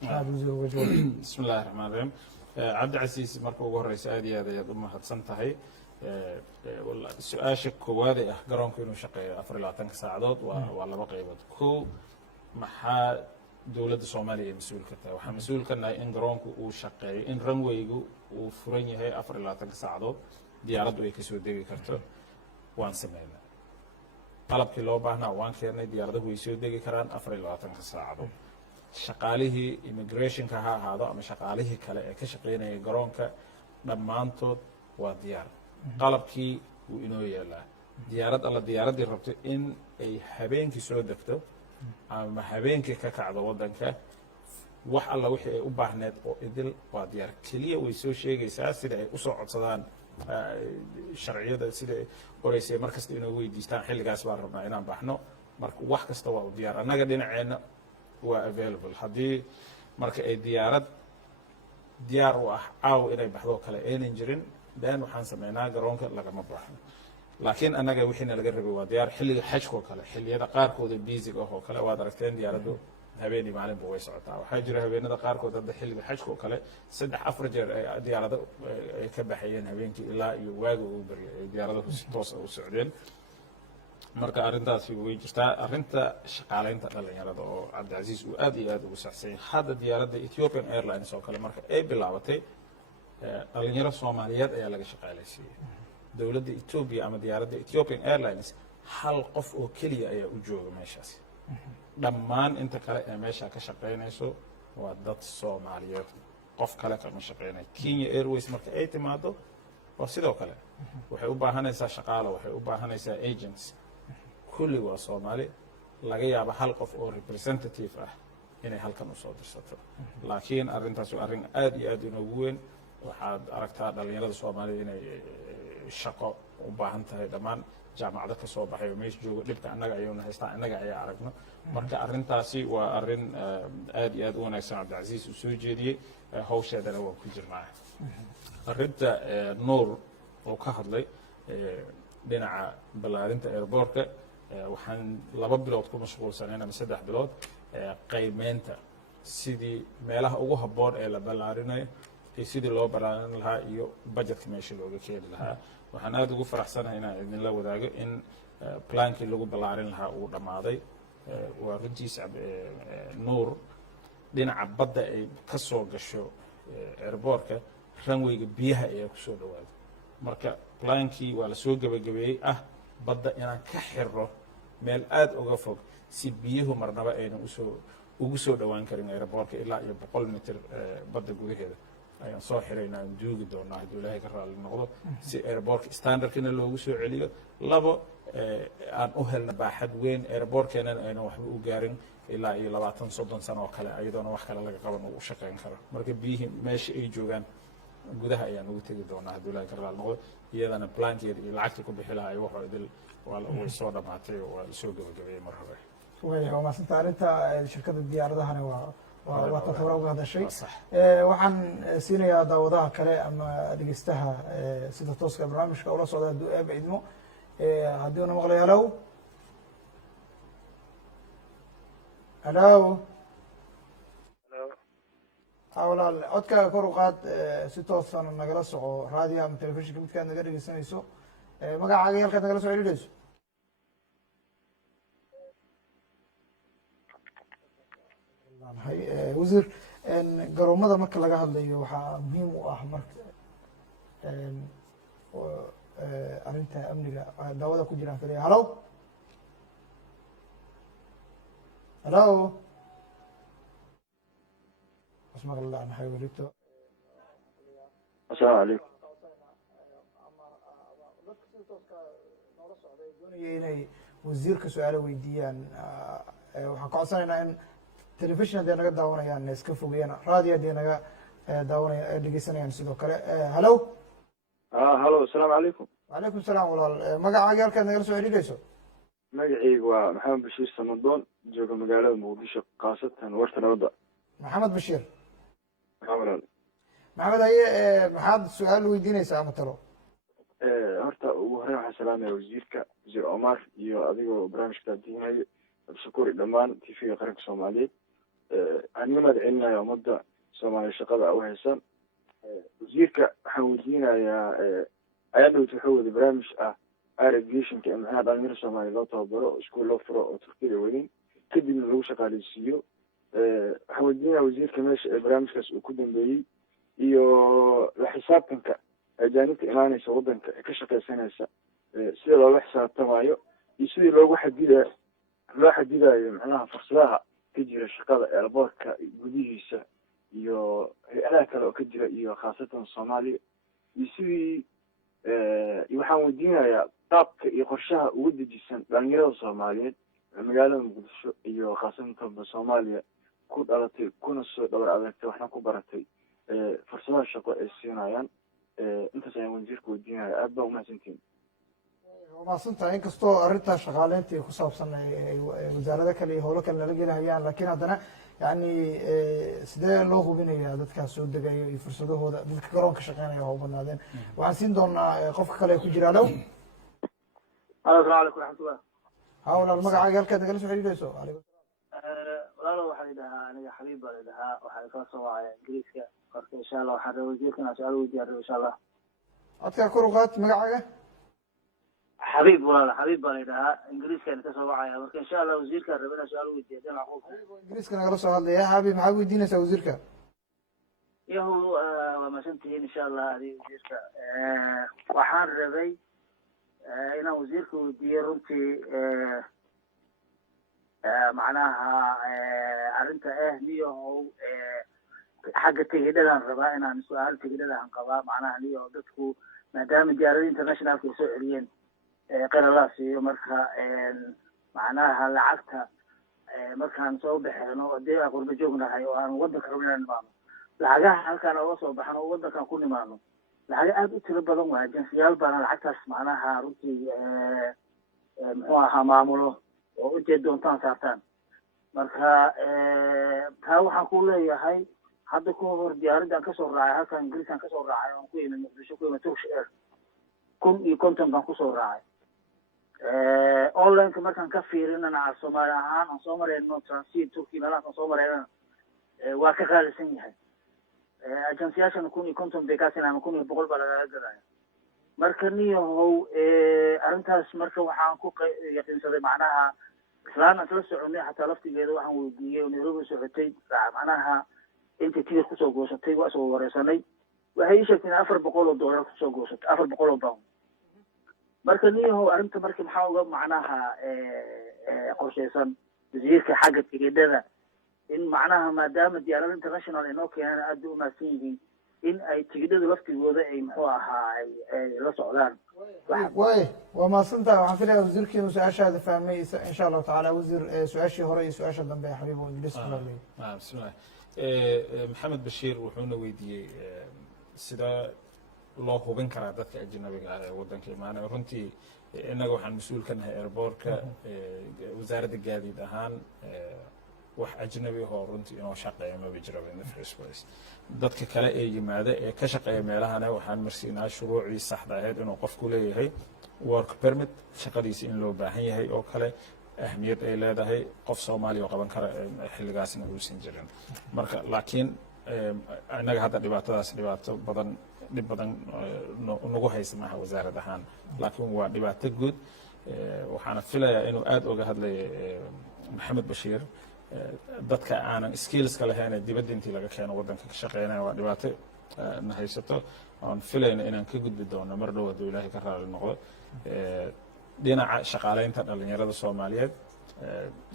aad wasiir uga jawaab bismi illahi raxmaan raxiim cabdicasiis marka ugu horeysa aad iyo aad ayaad u mahadsan tahay su-aasha koowaad ee ah garoonka inuu shaqeeyo 24 saacadood waa laba qaybood kow maxaa dowladda soomaaliya ay mas-uul ka tahay waxaan mas-uul ka nahay in garoonku uu shaqeeyo in runwaygu uu furan yahay 24 saacadood diyaaraddu ay kasoo degi karto waan sameynaa qalabkii loo baahnaa waan keennay diyaaradahu way soo degi karaan 24 saacadood shaqaalihii immigrationka ha ahaado ama shaqaalihii kale ee ka shaqeynaya garoonka dhammaantood waa diyaar qalabkii wuu inoo yeelaa diyaarad alla diyaaraddii rabto in ay habeenkii soo degto ama habeenkii ka kacdo waddanka wax alla wixii ay u baahneed oo idil waa diyaar keliya way soo sheegaysaa sida ay usoo codsadaan sharciyada sida horeysay mar kasta inoo weydiistaan xilligaas baan rabnaa inaan baxno marka wax kasta waa u diyaar annaga dhinaceenna waa available haddii marka ay diyaarad diyaar u ah caaw inay baxdo kale aynan jirin dan waxaan sameynaa garoonka lagama baxo laakiin annaga wixiina laga rabay waa diyaar xilliga xajkoo kale xilliyada qaarkooda biisig ah oo kale waad aragteen diyaaraddu habeenii maalinba way socotaa waxaa jira habeenada qaarkood hadda xilliga xajkoo kale 3-4 jeer ay diyaarado ay ka baxayeen habeenkii ilaa iyo waaga uu baryay ay diyaaradahu si toos ah u socdeen marka arrintaasi way jirtaa arrinta shaqaaleynta dhalinyarada oo cabdicasiis uu aad iyo aad ugu saxsan yahay hadda diyaaradda Ethiopian Airlines oo kale marka ay bilaabatay dhalinyaro Soomaaliyeed ayaa laga shaqaaleysiiyay dowladda Ethiopia ama diyaaradda Ethiopian Airlines hal qof oo keliya ayaa u jooga meeshaasi dhammaan inta kale ee meesha ka shaqaynayso waa dad Soomaaliyeed qof kale kama shaqaynayo Kenya Airways marka ay timaado waa sidoo kale waxay u baahanaysaa shaqaale waxay u baahanaysaa agents kulli waa Soomaali laga yaabo hal qof oo representative ah inay halkan u soo dirsato laakiin arrintaas waa arrin aad iyo aad inoogu weyn waxaad aragtaa dhalinyarada Soomaaliyeed inay shaqo u baahan tahay dhammaan jaamacado ka soo baxay oo meesha jooga dhibka annaga ayuuna haystaa annaga ayaa aragno marka arrintaasi waa arrin aad iyo aad u wanaagsan Cabdicasiis uu soo jeediyey hawsheedana waan ku jirnaa arrinta Nuur oo ka hadlay dhinaca ballaarinta airportka waxaan 2 bilood ku mashquulsanayn ama 3 bilood qiimeynta sidii meelaha ugu habboon ee la ballaarinayo iyo sidii loo ballaarin lahaa iyo budgetka meesha looga keeni lahaa waxaan aad ugu faraxsanahay inaan idinla wadaago in plaankii lagu ballaarin lahaa uu dhammaaday waa runtiisa Nuur dhinaca badda ay ka soo gasho airportka runwayga biyaha ayaa ku soo dhawaado marka plaankii waa la soo gabagabeeyey badda inaan ka xirro meel aad uga fog si biyuhu marnaba ayna ugu soo dhawaan karin airportka ilaa iyo 100 mitir badda gudaheeda ayaan soo xiraynaa aan duugi doonaa haddii ilaahay ka raali noqdo si airportka standardkina loogu soo celiyo labo aan u helna baaxad weyn airportkeenana ayna waxba u gaarin ilaa iyo 20-30 sano oo kale ayadoona wax kale laga qaban uu u shaqayn karo marka biyihii meesha ay joogaan gudaha ayaan ugu tegi doonaa haddii ilaahay ka raali noqdo iyadana plankeeda iyo lacagta ku bixi lahaa waxoo idil way soo dhammaatay oo waa soo gabagabeeyey mar hore waa maasanta arrinta shirkadda diyaaradahana waa tatabara uga hadashay waxaan siinayaa daawadaha kale ama dhegeystaha sida tooska barnaamijka ula socda hadduu eeba idmo haddii una maqlay halow walaal codkaaga kor u qaad si toosan nagala soco raadiyo ama telefishinka midkaad naga dhegeysanayso magacaaga iyo halkaad nagala soo xidhiidhayso wasiir garoomada marka laga hadlayo waxaa muhiim u ah marka arrinta amniga daawada ku jiraan kaliya halo asmaqla nahay welito asalaamu calaykum doonaya inay wasiirka su-aalo weydiiyaan waxaan ka codsanaynaa in telefishin hadday naga daawanayaan iska fogeeyaan radio hadday naga daawanaya dhegeysanayaan sidoo kale halo halo asalaamu calaykum wacalaykum salaam walaal magacaaga halkaad nagala soo xidhiidhayso magacaygu waa maxamed bashiir samadoon jooga magaalada muqdisho khaasatan warta nabadda maxamed bashiir walaal maxamed haye maxaad su-aal weydiinaysaa ama talo horta ugu horreyn waxaan salaamaya wasiir Omar iyo adigoo barnaamijka diinayo shukuri dhammaan TV qaranka Soomaaliyeed aan mahad celinayo ummadda Soomaaliya shaqada u haysan wasiirka waxaan weydiinayaa ayadoo wuxuu wada barnaamij aviation ka macnaha dhalinyarada Soomaaliya loo tababaro iskuul loo furo oo Turkiga weyn kadibna lagu shaqaaleysiiyo waxaan weydiinayaa wasiirka meesha barnaamijkaas uu ku dambeeyey iyo la xisaabtanka ajaanibta imaanaysa waddanka ee ka shaqaysanaysa sida looga xisaabtamayo iyo sidii loo xadidayo macnaha fursadaha ka jira shaqada airportka gudihiisa iyo hay-adaha kale oo ka jira iyo khaasatan Soomaaliya iyo sidii waxaan weydiinayaa qaabka iyo qorshaha ugu dejisan dhalinyarada Soomaaliyeed magaalada Muqdisho iyo khaasatan Soomaaliya ku dhalatay kuna soo dhawr adagtay waxna ku baratay fursadaha shaqo ay siinayaan intaas ayaan wasiirka weydiinaya aad baa umahadsantihiin waa mahadsantahay inkastoo arrinta shaqaaleynta ay ku saabsan wasaarado kale iyo howlo kale nala gelihayaan laakiin haddana yani sidee loo hubinayaa dadkaas soo degayo iyo fursadahooda dadka garoonka shaqeynaya ha u banaadeen waxaan siin doonaa qofka kale ku jira alow السلام عليكم ورحمة الله. ha walaal magacaaga halkaad nagala soo xidhiidhayso walaalo waxaa idhahaa aniga xabiib baa idhahaa waxaa kasoo soo wacaya ingiriiska marka insha allah waxaan rabay wasiirkan aan su-aal weydiiyaa rabay insha allah codkaa kor u qaad magacaaga xabiib walaalo xabiib baa idhahaa ingiriiskan kasoo wacaya marka insha allah wasiirkaan rabay inaan su-aal weydiiya hadii macquul ingiriiska nagala soo hadlaya xabiib maxaad weydiinaysaa wasiirka yahu waa mahadsantihiin insha allah adiga wasiirka waxaan rabay inaan wasiirka weydiiyey runtii macnaha arrinta niyahow xagga tigidhadan rabaa inaan su-aal tigidhadahan qabaa macnaha niyahow dadku maadaama diyaarada internationalka ay soo celiyeen qelalaa siiyo marka macnaha lacagta markaan soo baxeeno hadii aan qurba joognahay oo aan wadanka rabno inaan nimaano lacagaha halkaan oga soo baxno oo wadankaan ku nimaano lacaga aada u tiro badan waa ajensiyaal baana lacagtaas macnaha runtii muxuu ahaa maamulo oo inteed doontaan saartaan marka taa waxaan ku leeyahay hadda ku hor diyaaradaan kasoo raacay halkaan ingiriisaan kasoo raacay oon ku yimid muqdisho ku yimid Turkish Air 1,050 baan kusoo raacay online markaan ka fiirinana Soomaali ahaan aan soo marayno transit Turkey meelaha soo marayna waa ka qaalisan yahay ajensiyaashan 1,050 bay ka sinaan 1,100 baa laga gadaya marka niyahow arrintaas marka waxaan ku yaqiinsaday macnaha islaan isla soconay xataa laftigeeda waxaan weydiiyey Nairobi socotay macnaha inta tigir kusoo goosatay waa soo wareysanay waxay ii sheegtay $400 kusoo goosatay $400 marka niyahow arrinta markii maxaa uga macnaha qorshaysan wasiirka xagga tigidhada in macnaha maadaama diyaarada international inoo keenana aada u mahadsan yihiin in ay tigidhada laftigooda ay muxuu ahaa ay la socdaan waay waa mahadsantahay waxaan filayaa wasiirkiinu su-aashaada fahmay insha allahu tacaala wasiir su-aashii hore iyo su-aasha dambe ee xabiib oo ingiliis ku hadlayay bismillah maxamed bashiir wuxuuna weydiiyey sida loo hubin karaa dadka ajnabiga ah ee waddanka imaanaya runtii innaga waxaan mas-uul ka nahay airportka wasaaradda gaadiid ahaan wax ajnabi ahoo runtii inoo shaqeeya maba jiraba in the first place dadka kale ee yimaada ee ka shaqeeya meelahana waxaan marsiinaa shuruucii saxda ahayd inuu qofku leeyahay work permit shaqadiisa in loo baahan yahay oo kale ahmiyad ay leedahay qof Soomaaliya oo qaban kara xilligaasna uusan jirin marka laakiin innaga hadda dhibaato badan dhib badan nagu haysa maaha wasaarad ahaan laakiin waa dhibaato guud waxaana filayaa inuu aada uga hadlaya maxamed bashiir dadka aanan skillska lahayn ee dibadda intii laga keeno waddanka ka shaqeynaya waa dhibaato na haysato aan filayna inaan ka gudbi doono mar dhow hadduu ilaahay ka raali noqdo dhinaca shaqaaleynta dhalinyarada Soomaaliyeed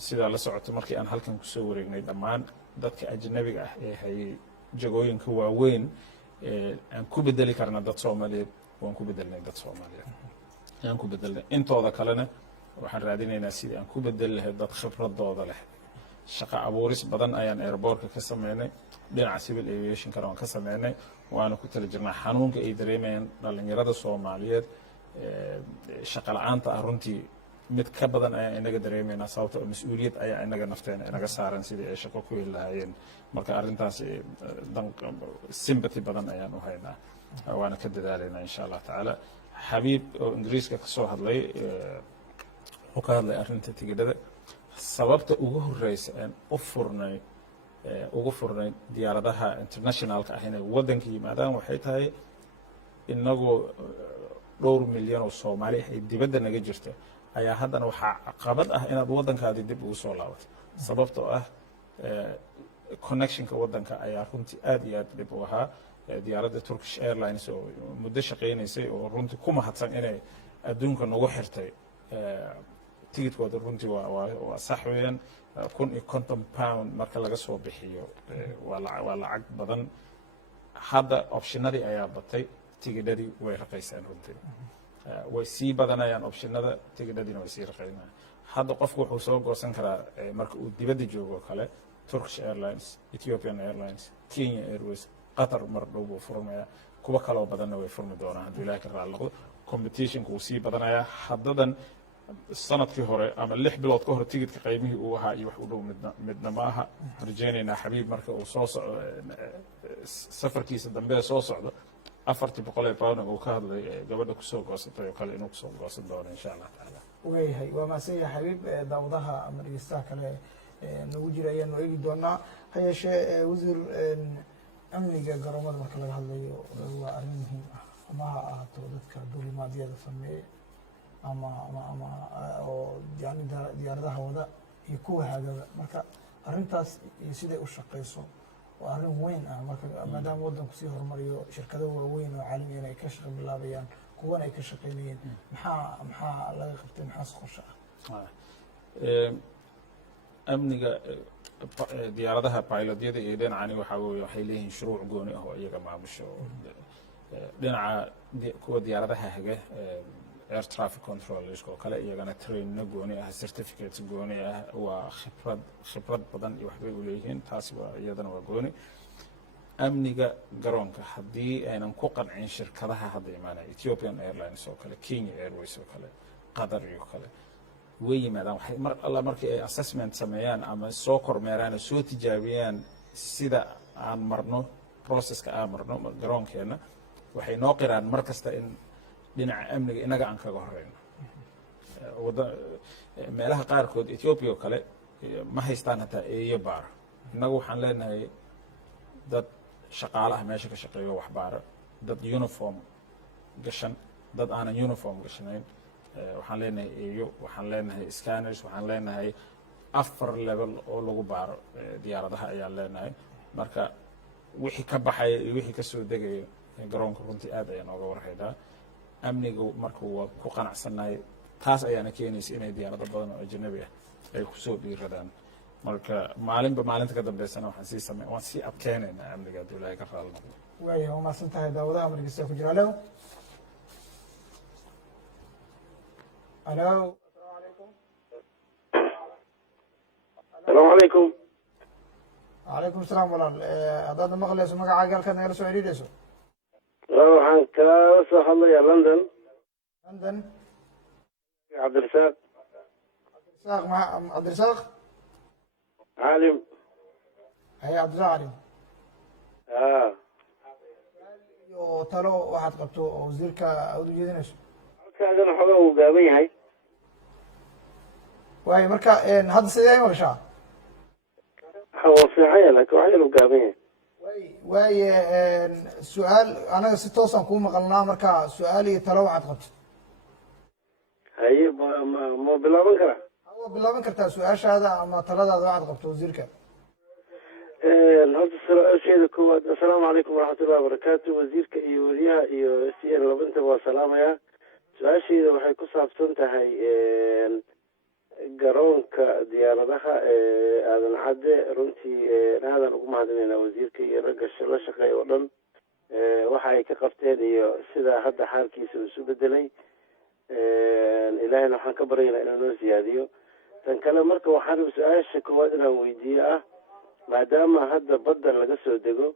sidaa la socoto markii aan halkan kusoo wareegnay dhammaan dadka ajnabiga ah ee hayay jagooyinka waaweyn aan ku bedeli karna dad Soomaaliyeed waan ku bedelnay dad Soomaaliyeed aan ku bedelnay intooda kalena waxaan raadinaynaa sidii aan ku bedeli lahay dad khibradooda leh shaqo abuuris badan ayaan airportka ka sameynay dhinaca civil aviation kana waan ka sameynay waana ku tala jirnaa xanuunka ay dareemayaan dhalinyarada Soomaaliyeed shaqo la'aanta ah runtii mid ka badan ayaan inaga dareemaynaa sababtoo mas-uuliyad ayaa inaga nafteena inaga saaran sidii ay shaqo ku heli lahaayeen marka arrintaas sympathy badan ayaan u haynaa waana ka dadaalaynaa insha allah tacaala xabiib oo ingiriiska ka soo hadlay wuxuu ka hadlay arrinta tigidhada sababta ugu horeysa aan ugu furnay diyaaradaha internationalka ah inay waddanka yimaadaan waxay tahay inagoo dhowr milyan oo Soomaali ah ay dibadda naga jirto ayaa haddana waxaa caqabad ah inaad waddankaadi dib ugu soo laabato sababtoo ah connectionka waddanka ayaa runtii aad iyo aad dhib u ahaa diyaaradda Turkish Airlines oo muddo shaqeynaysay oo runtii ku mahadsan inay adduunka nagu xirtay tigidhkooda runtii waa sax weeyaan 1,050 pound marka laga soo bixiyo waa lacag badan hadda optionadii ayaa batay tigidhadii way raqaysaan runtii way sii badanayaan optionada tigidhadiina way sii raqaynayaan hadda qofku wuxuu soo goosan karaa marka uu dibadda joogo kale Turkish Airlines Ethiopian Airlines Kenya Airways Qatar mar dhow buu furmayaa kuwa kaloo badanna way furmi doonaan hadduu ilaahay ka raali noqdo competitionku wuu sii badanayaa haddadan sanadkii hore ama 6 bilood ka hor tigidhka qiimihii uu ahaa iyo wax u dhow midna ma aha rajaynaynaa xabiib marka uu soo socdo safarkiisa dambe soo socdo 400 pound uu ka hadlay gabadha kusoo goosatay oo kale inuu kusoo goosan doono insha allah tacaala waayahay waa mahadsan yahay xabiib daawadaha ama dhegeystaha kale nagu jira ayaanu eegi doonaa ha yeeshee wasiir amniga garoomada marka laga hadlayo waa arrin muhiim ah ama ha ahaato dadka duulimaadyada sameeye ama oo yani diyaaradaha wada iyo kuwa hagaba marka arrintaas iyo siday u shaqeyso waa arrin weyn ah marka maadaama waddanku sii horumariyo shirkado waaweyn oo caalamiyan ay ka shaqo bilaabayaan kuwan ay ka shaqeynayeen maxaa laga qabtay maxaas qorshe ah amniga diyaaradaha pilotyada iyo dhinacani waxaa weeye waxay leeyihiin shuruuc gooni ah oo iyaga maamusha oo dhinaca kuwa diyaaradaha haga air traffic controlers oo kale iyagana trainno gooni ah certificates gooni ah waa khibrad badan iyo waxbay u leeyihiin taasi waa iyadana waa gooni amniga garoonka haddii aynan ku qancin shirkadaha hadda imaanaya Ethiopian Airlines oo kale Kenya Airways oo kale Qatar iyo kale way yimaadaan waxay mar alla markii ay assessment sameeyaan ama soo kormeeraan oo soo tijaabiyaan sida aan marno processka aan marno garoonkeena waxay noo qiraan mar kasta in dhinaca amniga inaga aan kaga horeyno meelaha qaarkood Ethiopia oo kale ma haystaan hataa eeyo baara innagu waxaan leenahay dad shaqaalaha meesha ka shaqeeyo wax baara dad uniform gashan dad aanan uniform gashanayn waxaan leenahay eeyo waxaan leenahay scanners waxaan leenahay 4 level oo lagu baaro diyaaradaha ayaan leenahay marka wixii ka baxaya iyo wixii ka soo degaya garoonka runtii aad ayaan uga warhaydaa amniga markuu waa ku qanacsanahay taas ayaana keenaysa inay diyaarado badan oo ajnabi ah ay ku soo dhiiradaan marka maalinta ka dambeysana waan sii adkeynaynaa amniga haddii ilaahay ka raali noqdo waayahay waa mahadsan tahay daawadaha markiisa ku jira alo السلام عليكم. وعليكم السلام walaal haddaad maqlayso magacaaga halkaad nagala soo xidhiidhayso waxaan kala soo hadlayaa London cabdirasaaq caalim haye cabdirasaaq caalim iyo talo waxaad qabto oo wasiirka aad u jeedinayso halkaagana xoogaa uu gaaban yahay waayo marka hadda sidee ay maqashaa waa fiican yahay laakiin wax yar uu gaaban yahay waaye su-aal anaga si toosaan kuu maqalnaa marka su-aal iyo talo waxaad qabto haye ma bilaaban karaa waa bilaaban kartaa su-aashaada ama taladaada waxaad qabto wasiirka horta su-aasheeda koowaad assalaamu calaykum waraxmatullahi wabarakaatu wasiirka iyo wariyaha iyo c n labinta waa salaamayaa su-aasheeda waxay ku saabsan tahay garoonka diyaaradaha aadan cadde runtii aadan ugu mahadinaynaa wasiirka iyo ragga la shaqeeya oo dhan waxa ay ka qabteen iyo sida hadda xaalkiisa uu isu bedelay ilaahayna waxaan ka baryaynaa inuu noo siyaadiyo tan kale marka waxaan su-aasha koowaad inaan weydiiye ah maadaama hadda badda laga soo dego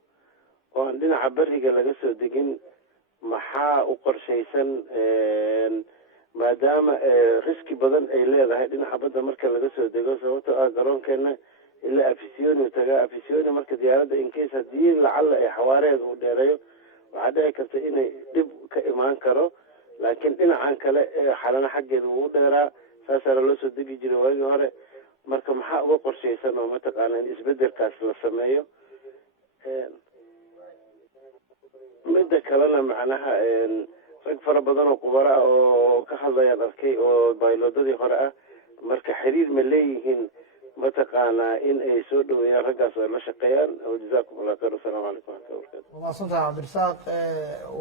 oo aan dhinaca beriga laga soo degin maxaa u qorshaysan maadaama riski badan ay leedahay dhinaca badda marka laga soo dego sababtoo ah garoonkeena ilaa afisiyoni tagaa afisiyoni marka diyaaradda incase haddii lacalla ay xawaareed uu dheereeyo waxaa dhici karta inay dhib ka imaan karo laakiin dhinacan kale xalana xaggeeda wuu dheeraa saasaana loo soo degi jiray waagii hore marka maxaa uga qorshaysan oo mataqaana in isbedelkaas la sameeyo midda kalena macnaha rag fara badan oo kubara ah oo ka hadlayaan arkay oo bayloodadii hore ah marka xiriir ma leeyihiin mataqaanaa in ay soo dhaweeyaan raggaas oo la shaqeeyaan jazakum allah khayr assalaamu calaykum waraxmatullahi wabarakatu waa mahadsantahay cabdirasaaq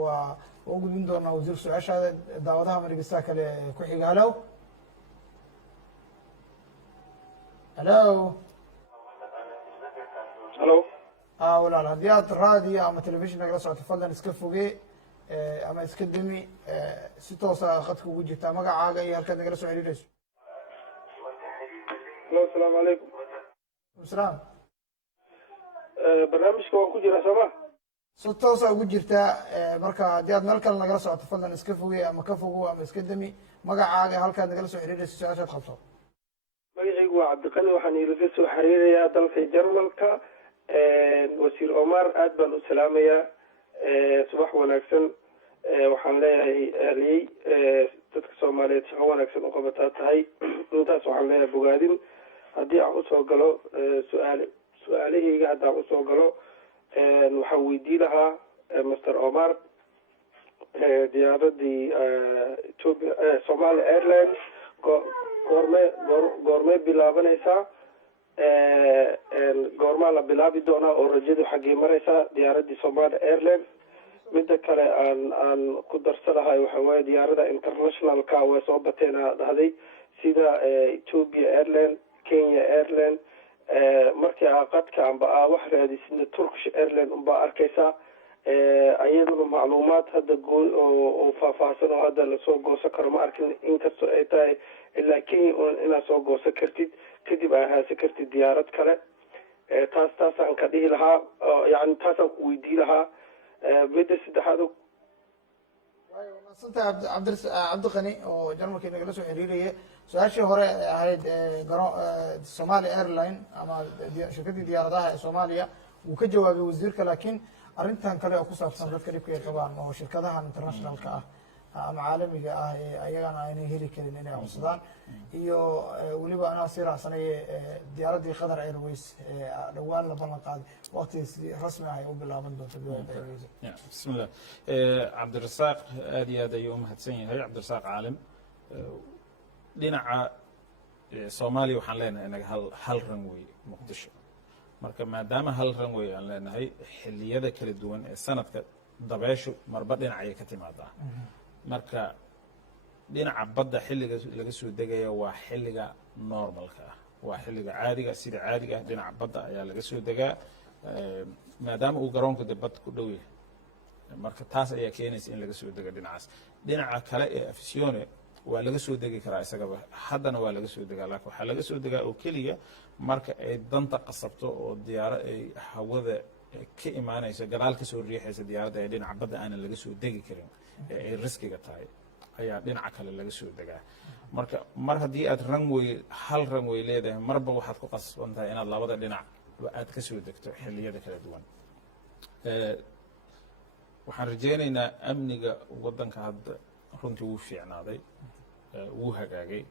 waa u gudbin doonaa wasiir su-aashaada daawadaha marigista kale ku xiga halo walaal haddii aad raadiyo ama telefishin nagala socoto fadlan iska foge ama iska demi si toosa khadka ugu jirtaa magacaaga iyo halkaad nagala soo xidhiidhayso asalaamu calaykum salaam barnaamijka waan ku jiraa sooma si toosa ugu jirtaa marka haddii aad meel kale nagala socoto fadlan iska foge ama ka fogo ama iska demi magacaaga halkaad nagala soo xidhiidhayso su-aashaad qabto magacaygu waa cabdiqani waxaan ilaga soo xiriirayaa dalka jarmalka wasiir omar aad baan u salaamayaa subax wanaagsan waxaan leeyahay aliyey dadka soomaaliyeed shaqo wanaagsan u qabataa tahay intaas waxaan leeyahay bogaadin haddii aan usoo galo su-aalahayga haddaan usoo galo waxaan weydii lahaa master omar diyaaradii ethiopia Somali Airlines goormee bilaabanaysaa goormaa la bilaabi doonaa oo rajadu xaggee maraysaa diyaaradii Somali Airlines midda kale aan ku darsanahay waxa waaye diyaarada internationalka way soo bateena dhahday sida Ethiopia Airline, Kenya Airline, markii qadka amba wax raadisna Turkish Airline unba arkaysaa ayaduna macluumaad hadda oo faahfaahsan oo hadda lasoo goosan karo ma arkin inkastoo ay tahay ilaa Kenya inaad soo goosan kartid kadib aad haysan kartid diyaarad kale taasaan ka dhihi lahaa yani taasaan ku weydii lahaa midda saddexaad maasanta cabdiqani oo jarmalkii nagala soo xiriiraya su-aashii hore ahayd Somali Airline ama shirkadii diyaaradaha ee Soomaaliya wuu ka jawaabay wasiirka laakiin arrintan kale oo ku saabsan dadka dhibka ay qabaan oo shirkadahan internationalka ah ama caalamiga ah ee ayagana aynay heli karin inay codsadaan iyo weliba anaa sii raacsanaye diyaaradii Qatar Airways dhawaan la ballan qaaday waqti rasmi ah ay u bilaaban doonto bismillah cabdirasaaq aad iyo aad ayuu umahadsan yahay cabdirasaaq caalim dhinaca Soomaaliya waxaan leenahay inaga hal runway Muqdisho marka maadaama hal runway aan leenahay xilliyada kala duwan ee sanadka dabeeshu marba dhinacay ka timaadaa marka dhinaca badda xilliga laga soo degayo waa xilliga normalka ah waa xilliga caadiga sida caadiga ah dhinaca badda ayaa laga soo degaa maadaama uu garoonku de bad ku dhow yahay marka taas ayaa keenaysa in laga soo dego dhinacaas dhinaca kale ee Afisione waa laga soo degi karaa isagaba haddana waa laga soo degaa laakiin waxaa laga soo degaa oo keliya marka ay danta qasabto oo diyaaro ay hawada ka imaanayso gadaal ka soo riixaysa diyaaradda ee dhinaca badda aanan laga soo degi karin ee ay riskiga tahay ayaa dhinaca kale laga soo degaa marka mar haddii aad hal runway leedahay marba waxaad ku qasban tahay inaad labada dhinac aad ka soo degto xilliyada kala duwan waxaan rajaynaynaa amniga waddanka hadda runtii wuu fiicnaaday wuu hagaagay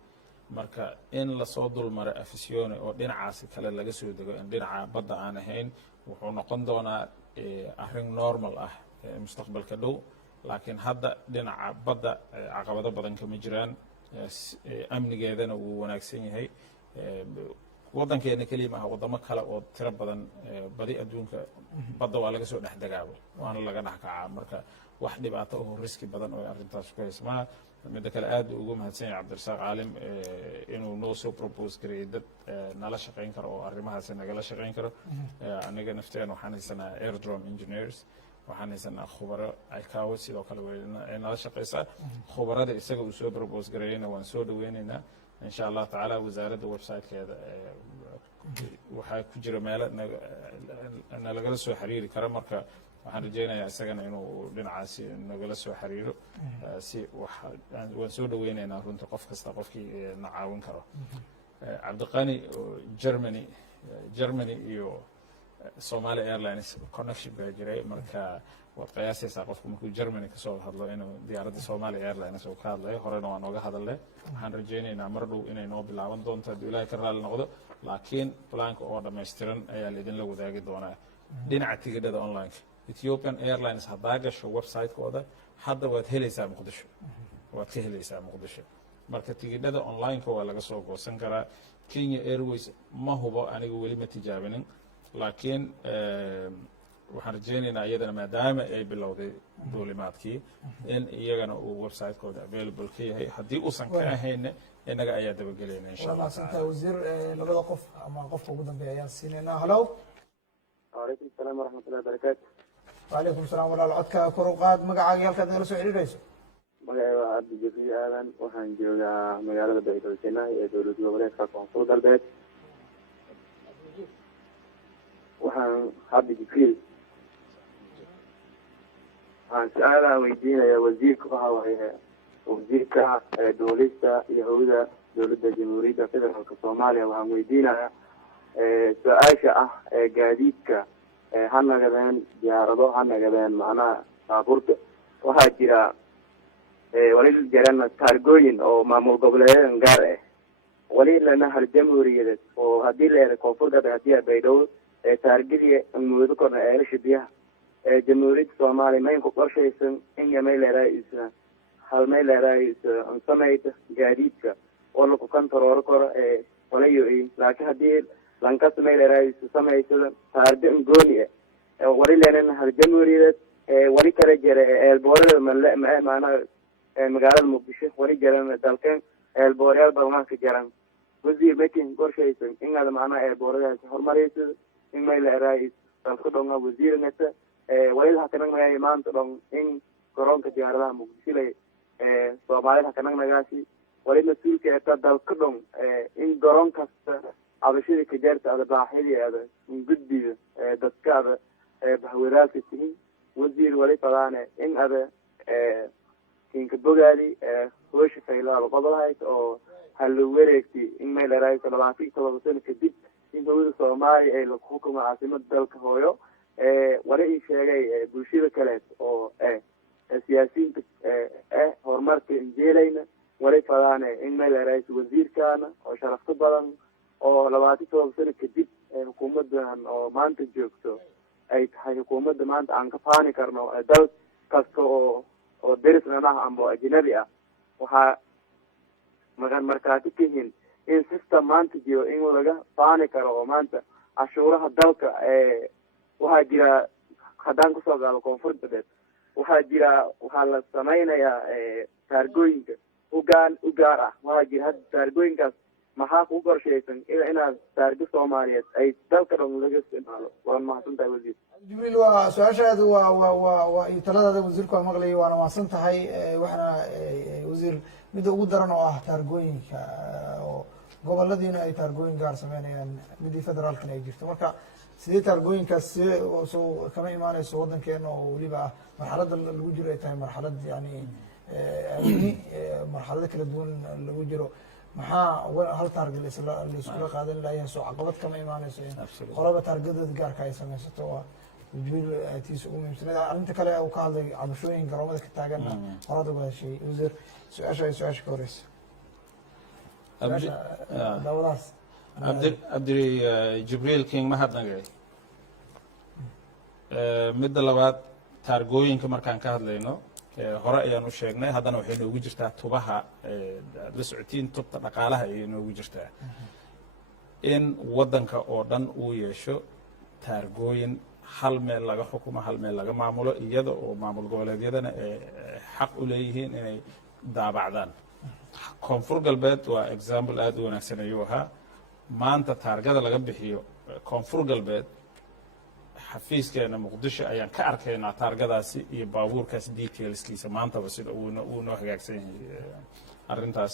marka in lasoo dulmaro Afisione oo dhinacaasi kale laga soo dego in dhinaca badda aan ahayn wuxuu noqon doonaa arrin normal ah mustaqbalka dhow laakiin hadda dhinaca badda caqabado badan kama jiraan amnigeedana wuu wanaagsan yahay waddankeena keliya maaha waddamo kale oo tiro badan badi adduunka badda waa laga soo dhex degaaba waana laga dhex kacaa marka wax dhibaato oo riski badan oo arrintaas ku haysa maaha midda kale aad ugu mahadsan yahay cabdirasaaq caalim inuu noo soo propose gareeyay dad nala shaqayn karo oo arrimahaasi nagala shaqayn karo aniga nafteen waxaan haysanaa airdrome engineers waxaan haysanaa khubaro ICAO sidoo kale way nala shaqaysaa khubarada isaga uu soo propose gareeyayna waan soo dhaweynaynaa insha allah tacaala wasaaradda websitekeeda waxaa ku jira meelo nalagala soo xiriiri kara marka waxaan rajaynayaa isagana inuu dhinacaasi nagala soo xiriiro si waan soo dhaweynaynaa runta qof kasta qofkii na caawin karo cabdiqani Germany iyo Somali Airlines connection baa jiray marka waad qiyaasaysaa qofku markuu Germany kasoo hadlo inuu diyaaradda Somali Airlines uu ka hadlayo horena waan nooga hadalnay waxaan rajaynaynaa mar dhow inay noo bilaaban doonto haddii ilaahay ka raali noqdo laakiin planka oo dhammaystiran ayaa laydinla wadaagi doonaa dhinaca tigidhada online Ethiopian Airlines haddaa gasho website-kooda hadda waad helaysaa Muqdisho marka tigidhada online-ka waa laga soo goosan karaa Kenya Airways ma hubo anigu weli ma tijaabinin laakiin waxaan rajaynaynaa iyadana maadaama ay bilowday duulimaadkii in iyagana uu website-kooda available ka yahay haddii uusan ka ahayna innaga ayaa dabagelayna insha allah maasanta wasiir labada qof ama qofka ugu dambeeya ayaan siinaynaa hallow وعليكم السلام ورحمة الله وبركاته. وعليكم السلام walaal codka kor u qaad magacaaga halkaad nagala soo xiriirayso magacayga waa cabdi jibriil aadan waxaan joogaa magaalada baydhabo janaay ee dowlad goboleedka koonfur galbeed waxaan cabdi jibriil waxaan su-aalaha weydiinayaa wasiirka waxa waaye wasiirka duulista iyo hawada dowladda jamhuuriyadda federaalka soomaaliya waxaan weydiinayaa su-aasha ah gaadiidka ha nagadeen diyaarado ha nagadeen macnaha baabuurta waxaa jira wali jiraan taargooyin oo maamul goboleedyada gaar ah wali lana hal jamhuuriyadeed oo haddii la eego koonfur galbeed haddii baydhabo taargadiya muddo korna eelasha biyaha jamhuuriyadda soomaaliya maynku qorshaysan in yamay leeraayisa halmay leeraayisa samayda gaadiidka oo lagu kantarooro karo walayo laakiin haddii lankas may leeraayisa samaysada taarga gooni ah wali leenan hal jamhuuriyadeed wali kala jira eelboorada maanaha magaalada muqdisho wali jiran dalkeen eelbooryaal badan ka jiran wasiir makin qorshaysan inaad macnaha eelbooradaasi horumarayso in mayla eraayis dalka dhonga wasiirnata wali hakanagnaga maanta dhon in garoonka diyaaradaha muqdisho lay soomaalida hakanagnaagaasi wali mas-uulka eta dalka dhon in garoon kasta cabashadii kajeerta ada baaxidii ada gudbida dadka ada bahwadaadka tihin wasiir wali fadaane in ada kinka bogaadi hoosha faylaaba qodolahayd oo hala wareegtay in meel eraayso 27 sano kadib in dowladda soomaaliya ay lagu xukumo caasimada dalka hooyo wali ii sheegay bulshada kaleed oo siyaasiyiinta horumarka injeelayna wali fadaane in meel eraayso wasiirkaana oo sharafto badan oo 27 sano kadib xukuumadan oo maanta joogto ay tahay xukuumadda maanta aan ka faani karno dal kasta oo derisnanaha amba ajnabi ah waxaa markaati ka hin in system maanta jiro in laga faani karo oo maanta cashuuraha dalka waxaa jira haddaan kusoo gaalo koonfur galbeed waxaa la samaynayaa taargooyinka u gaar ah waxaa jira hadda taargooyinkaas maxaa ku qorshaysan inaad taargo soomaaliyeed ay dalka dhan laga isticmaalo waan mahadsantahay wasiir jibriil waa su-aashaadu waa iyo taladaada wasiirku waa maqlayay waana mahadsan tahay waxaana wasiir midda ugu daran oo ah taargooyinka oo goboladiina ay taargooyin gaar sameynayaan midii federaalkana ay jirto marka sidee taargooyinkaas sidee soo kama imaanayso waddankeena oo weliba ah marxaladda lagu jiro ay tahay marxalad yani amni marxalado kala duwan lagu jiro maxaa hal taarget laiskula qaadan layahay soo caqabad kama imaanayso qolaba taargedeeda gaarka ay samaysato waa jibriil tiisa ugu muhiimsan arrinta kale uu ka hadlay cabashooyin garoomada ka taaganna horada uga heshay wasiir su-aasha ka horeysa daawadaas cabdi jibriil king mahadnagay midda labaad taargooyinka markaan ka hadlayno hore ayaan u sheegnay haddana waxay noogu jirtaa tubaha la socotiin tubta dhaqaalaha ayay noogu jirtaa in waddanka oo dhan uu yeesho taargooyin hal meel laga xukumo hal meel laga maamulo iyada oo maamul goboleedyadana ay xaq u leeyihiin inay daabacdaan koonfur galbeed waa example aada u wanaagsan ayuu ahaa maanta taargada laga bixiyo koonfur galbeed xafiiskeena muqdisho ayaan ka arkaynaa taargadaasi iyo baabuurkaas detailskiisa maantaba sida uu noo hagaagsan yahay arrintaas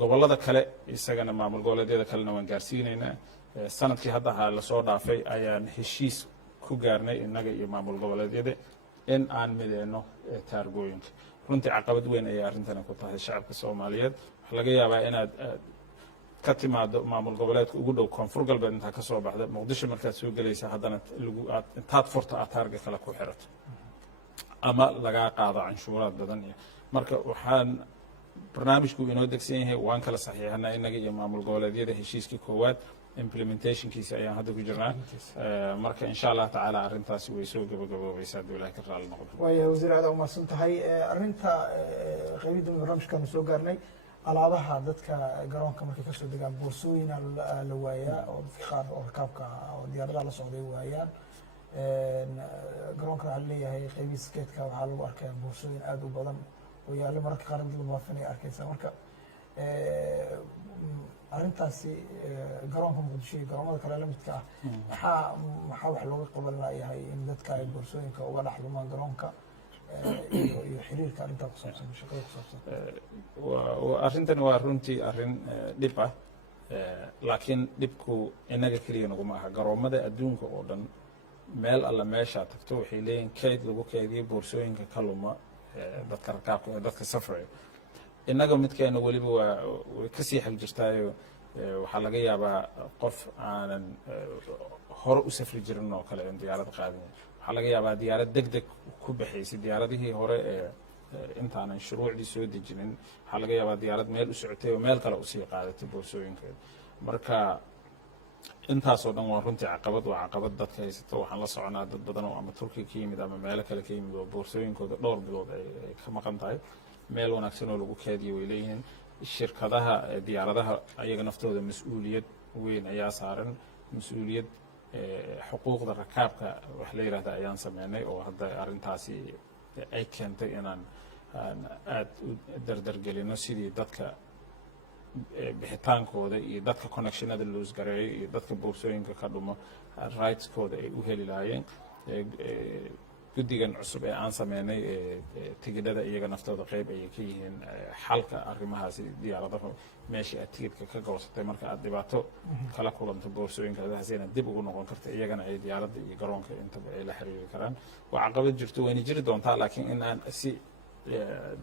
gobollada kale isagana maamul goboleedyada kalena waan gaarsiinaynaa sanadkii hadda ahaa lasoo dhaafay ayaan heshiis ku gaarnay innaga iyo maamul goboleedyada in aan mideyno taargooyinka runtii caqabad weyn ayay arrintani ku tahay shacabka soomaaliyeed waxaa laga yaabaa inaad ka timaado maamul goboleedka ugu dhow koonfur galbeed intaa ka soo baxda muqdisho markaad soo gelaysa haddana intaad furta aad taarga kale ku xirato ama lagaa qaado canshuuraad badan iyo marka waxaan barnaamijku inoo degsan yahay waan kala saxiixanaa innaga iyo maamul goboleedyada heshiiskii koowaad implementationkiisa ayaan hadda ku jirnaa marka insha allah tacaala arrintaasi way soo gabagaboobaysaa hadduu ilahay ka raali noqdo waaya wasiir aada umahadsan tahay arrinta qaybidda barnaamijkaanu soo gaarnay alaabaha dadka garoonka markay kasoo degaan boorsooyina la waayaa oo dadka qaar oo rakaabka oo diyaaradaha la socday waayaan garoonka waxaa leeyahay qaybihiisa skeedka waxaa lagu arkaya boorsooyin aada u badan oo yaallo mararka qaar dad baafinay arkaysa marka arrintaasi garoonka muqdisho iyo garoomada kale lamidka ah maxaa wax looga qaban layahay in dadka ay boorsooyinka uga dhex lumaan garoonka iyo xiriirka arrintaa kusaabsan shaqada kusaabsan arrintani waa runtii arrin dhib ah laakiin dhibku innaga keliya naguma aha garoomada adduunka oo dhan meel alla meeshaa tagto waxay leeyihin kayd lagu kaydiyo boorsooyinka ka luma dadka rakaabka ee dadka safraya innaga midkeena weliba way kasii xag jirtaayo waxaa laga yaabaa qof aanan hore u safri jirin oo kale diyaarad qaadin waxaa laga yaabaa diyaarad deg deg ku baxaysay diyaaradihii hore ee intaanan shuruucdii soo dejinin waxaa laga yaabaa diyaarad meel u socotay oo meel kale usii qaadatay boorsooyinkeeda marka intaasoo dhan waa runtii caqabad waa caqabad dadka haysato waxaan la soconaa dad badan oo ama turkiya ka yimid ama meelo kale ka yimid oo boorsooyinkooda dhowr bilood ay ka maqan tahay meel wanaagsan oo lagu kaadiyo way leeyihiin shirkadaha diyaaradaha ayaga naftooda mas-uuliyad weyn ayaa saaran mas-uuliyad xuquuqda rakaabka wax la yidhahda ayaan sameynay oo hadda arrintaasi ay keentay inaan aad u dardargelino sidii dadka bixitaankooda iyo dadka connectionada loos gareeyo iyo dadka boorsooyinka ka dhumo rightskooda ay u heli lahaayeen guddigan cusub ee aan sameynay tigidhada iyaga naftooda qayb ayay ka yihiin xalka arrimahaasi diyaaradahu meeshii aad tigidhka ka goosatay marka aad dhibaato kala kulanto boorsooyinkaadaas inaad dib ugu noqon karta iyagana ay diyaaradda iyo garoonka intaba ay la xiriiri karaan waa caqabad jirto wayna jiri doontaa laakiin in aan si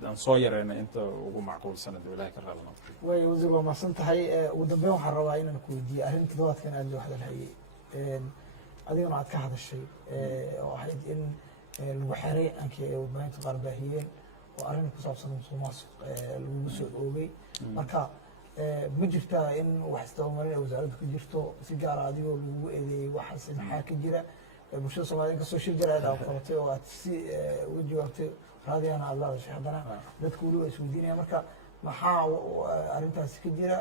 aan soo yareyna inta ugu macquulsana dib ilahay ka raadno way wasiir waa mahadsan tahay ugu dambeyn waxaan rabaa inaan ku weydiiyo arrinta toddobaadkan aad loo hadalhayay adigana aad ka hadashay oo ahayd in lagu xeray aankii ay warbaahinta qaar baahiyeen oo arrin ku saabsan musuqmaasuq lagugu soo oogay marka ma jirtaa in wax isdabamarin ay wasaaraddu ku jirto si gaara adigoo lagugu eedeeyey waxaase maxaa ka jira bulshada soomaaliyed inkastoo shir jaraa'id aad qabatay oo aad si uga jawaabtay raadiyana aad la hadashay haddana dadka weli waa isweydiinaya marka maxaa arrintaasi ka jira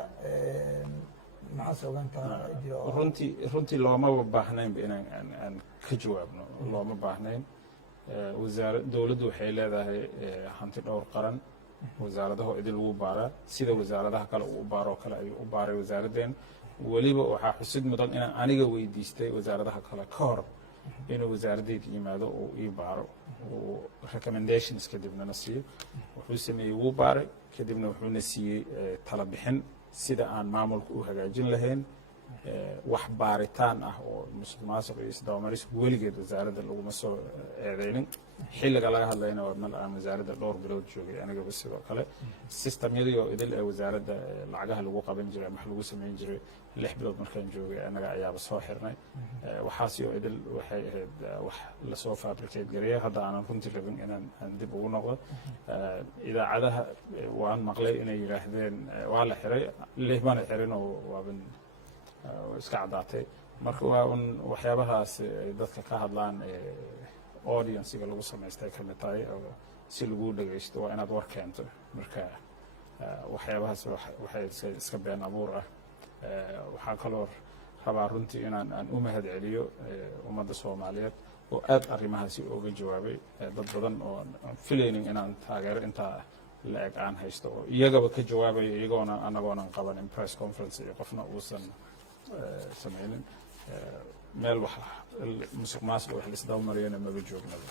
maxaase ogaan karaa jira runtii loomaba baahnaynba inaan aan ka jawaabno looma baahnayn dowladdu waxay leedahay hanti dhowr qaran wasaaradaho idin lagu baaraa sida wasaaradaha kale uu baaroo kale ayuu u baaray wasaaraddeen weliba waxaa xusid mudan inaan aniga weydiistay wasaaradaha kale ka hor inuu wasaaraddeeda yimaado uu ii baaro uu recommendations kadibnana siiyo wuxuu sameeyey wuu baaray kadibna wuxuuna siiyey tala bixin sida aan maamulka u hagaajin lahayn wax baaritaan ah oo musuqmaasuq iyo isdabamaris weligeed wasaaradda laguma soo eedeynin xilliga laga hadlayna waa mal aan wasaaradda dhowr bilood joogay anigaba sidoo kale systemyadii oo idil ee wasaaradda lacagaha lagu qaban jiray ama wax lagu samayn jiray 6 bilood markaan joogay anaga ayaaba soo xirnay waxaasi oo idil waxay ahayd wax lasoo fabricate gareeya hadda aanan runtii rabin inaan dib ugu noqdo idaacadaha waan maqlay inay yidhaahdeen waa la xiray lihmana xirin oo waaban iska caddaatay marka waa un waxyaabahaas ay dadka ka hadlaan audienciga lagu samaystay ka mid tahay oo si lagu dhagaysto waa inaad war keento marka waxyaabahaas waxay iska been abuur ah waxaa kaloo rabaa runtii aan u mahad celiyo ummadda soomaaliyeed oo aad arrimahaasi uga jawaabay dad badan oo aan filaynin inaan taageero intaa la eg aan haysto oo iyagaba ka jawaabayo iyagoona anagoonan qabanin press conference iyo qofna uusan sameynin meel wax musuqmaasuq wax la isdaba mariyana maba joognaba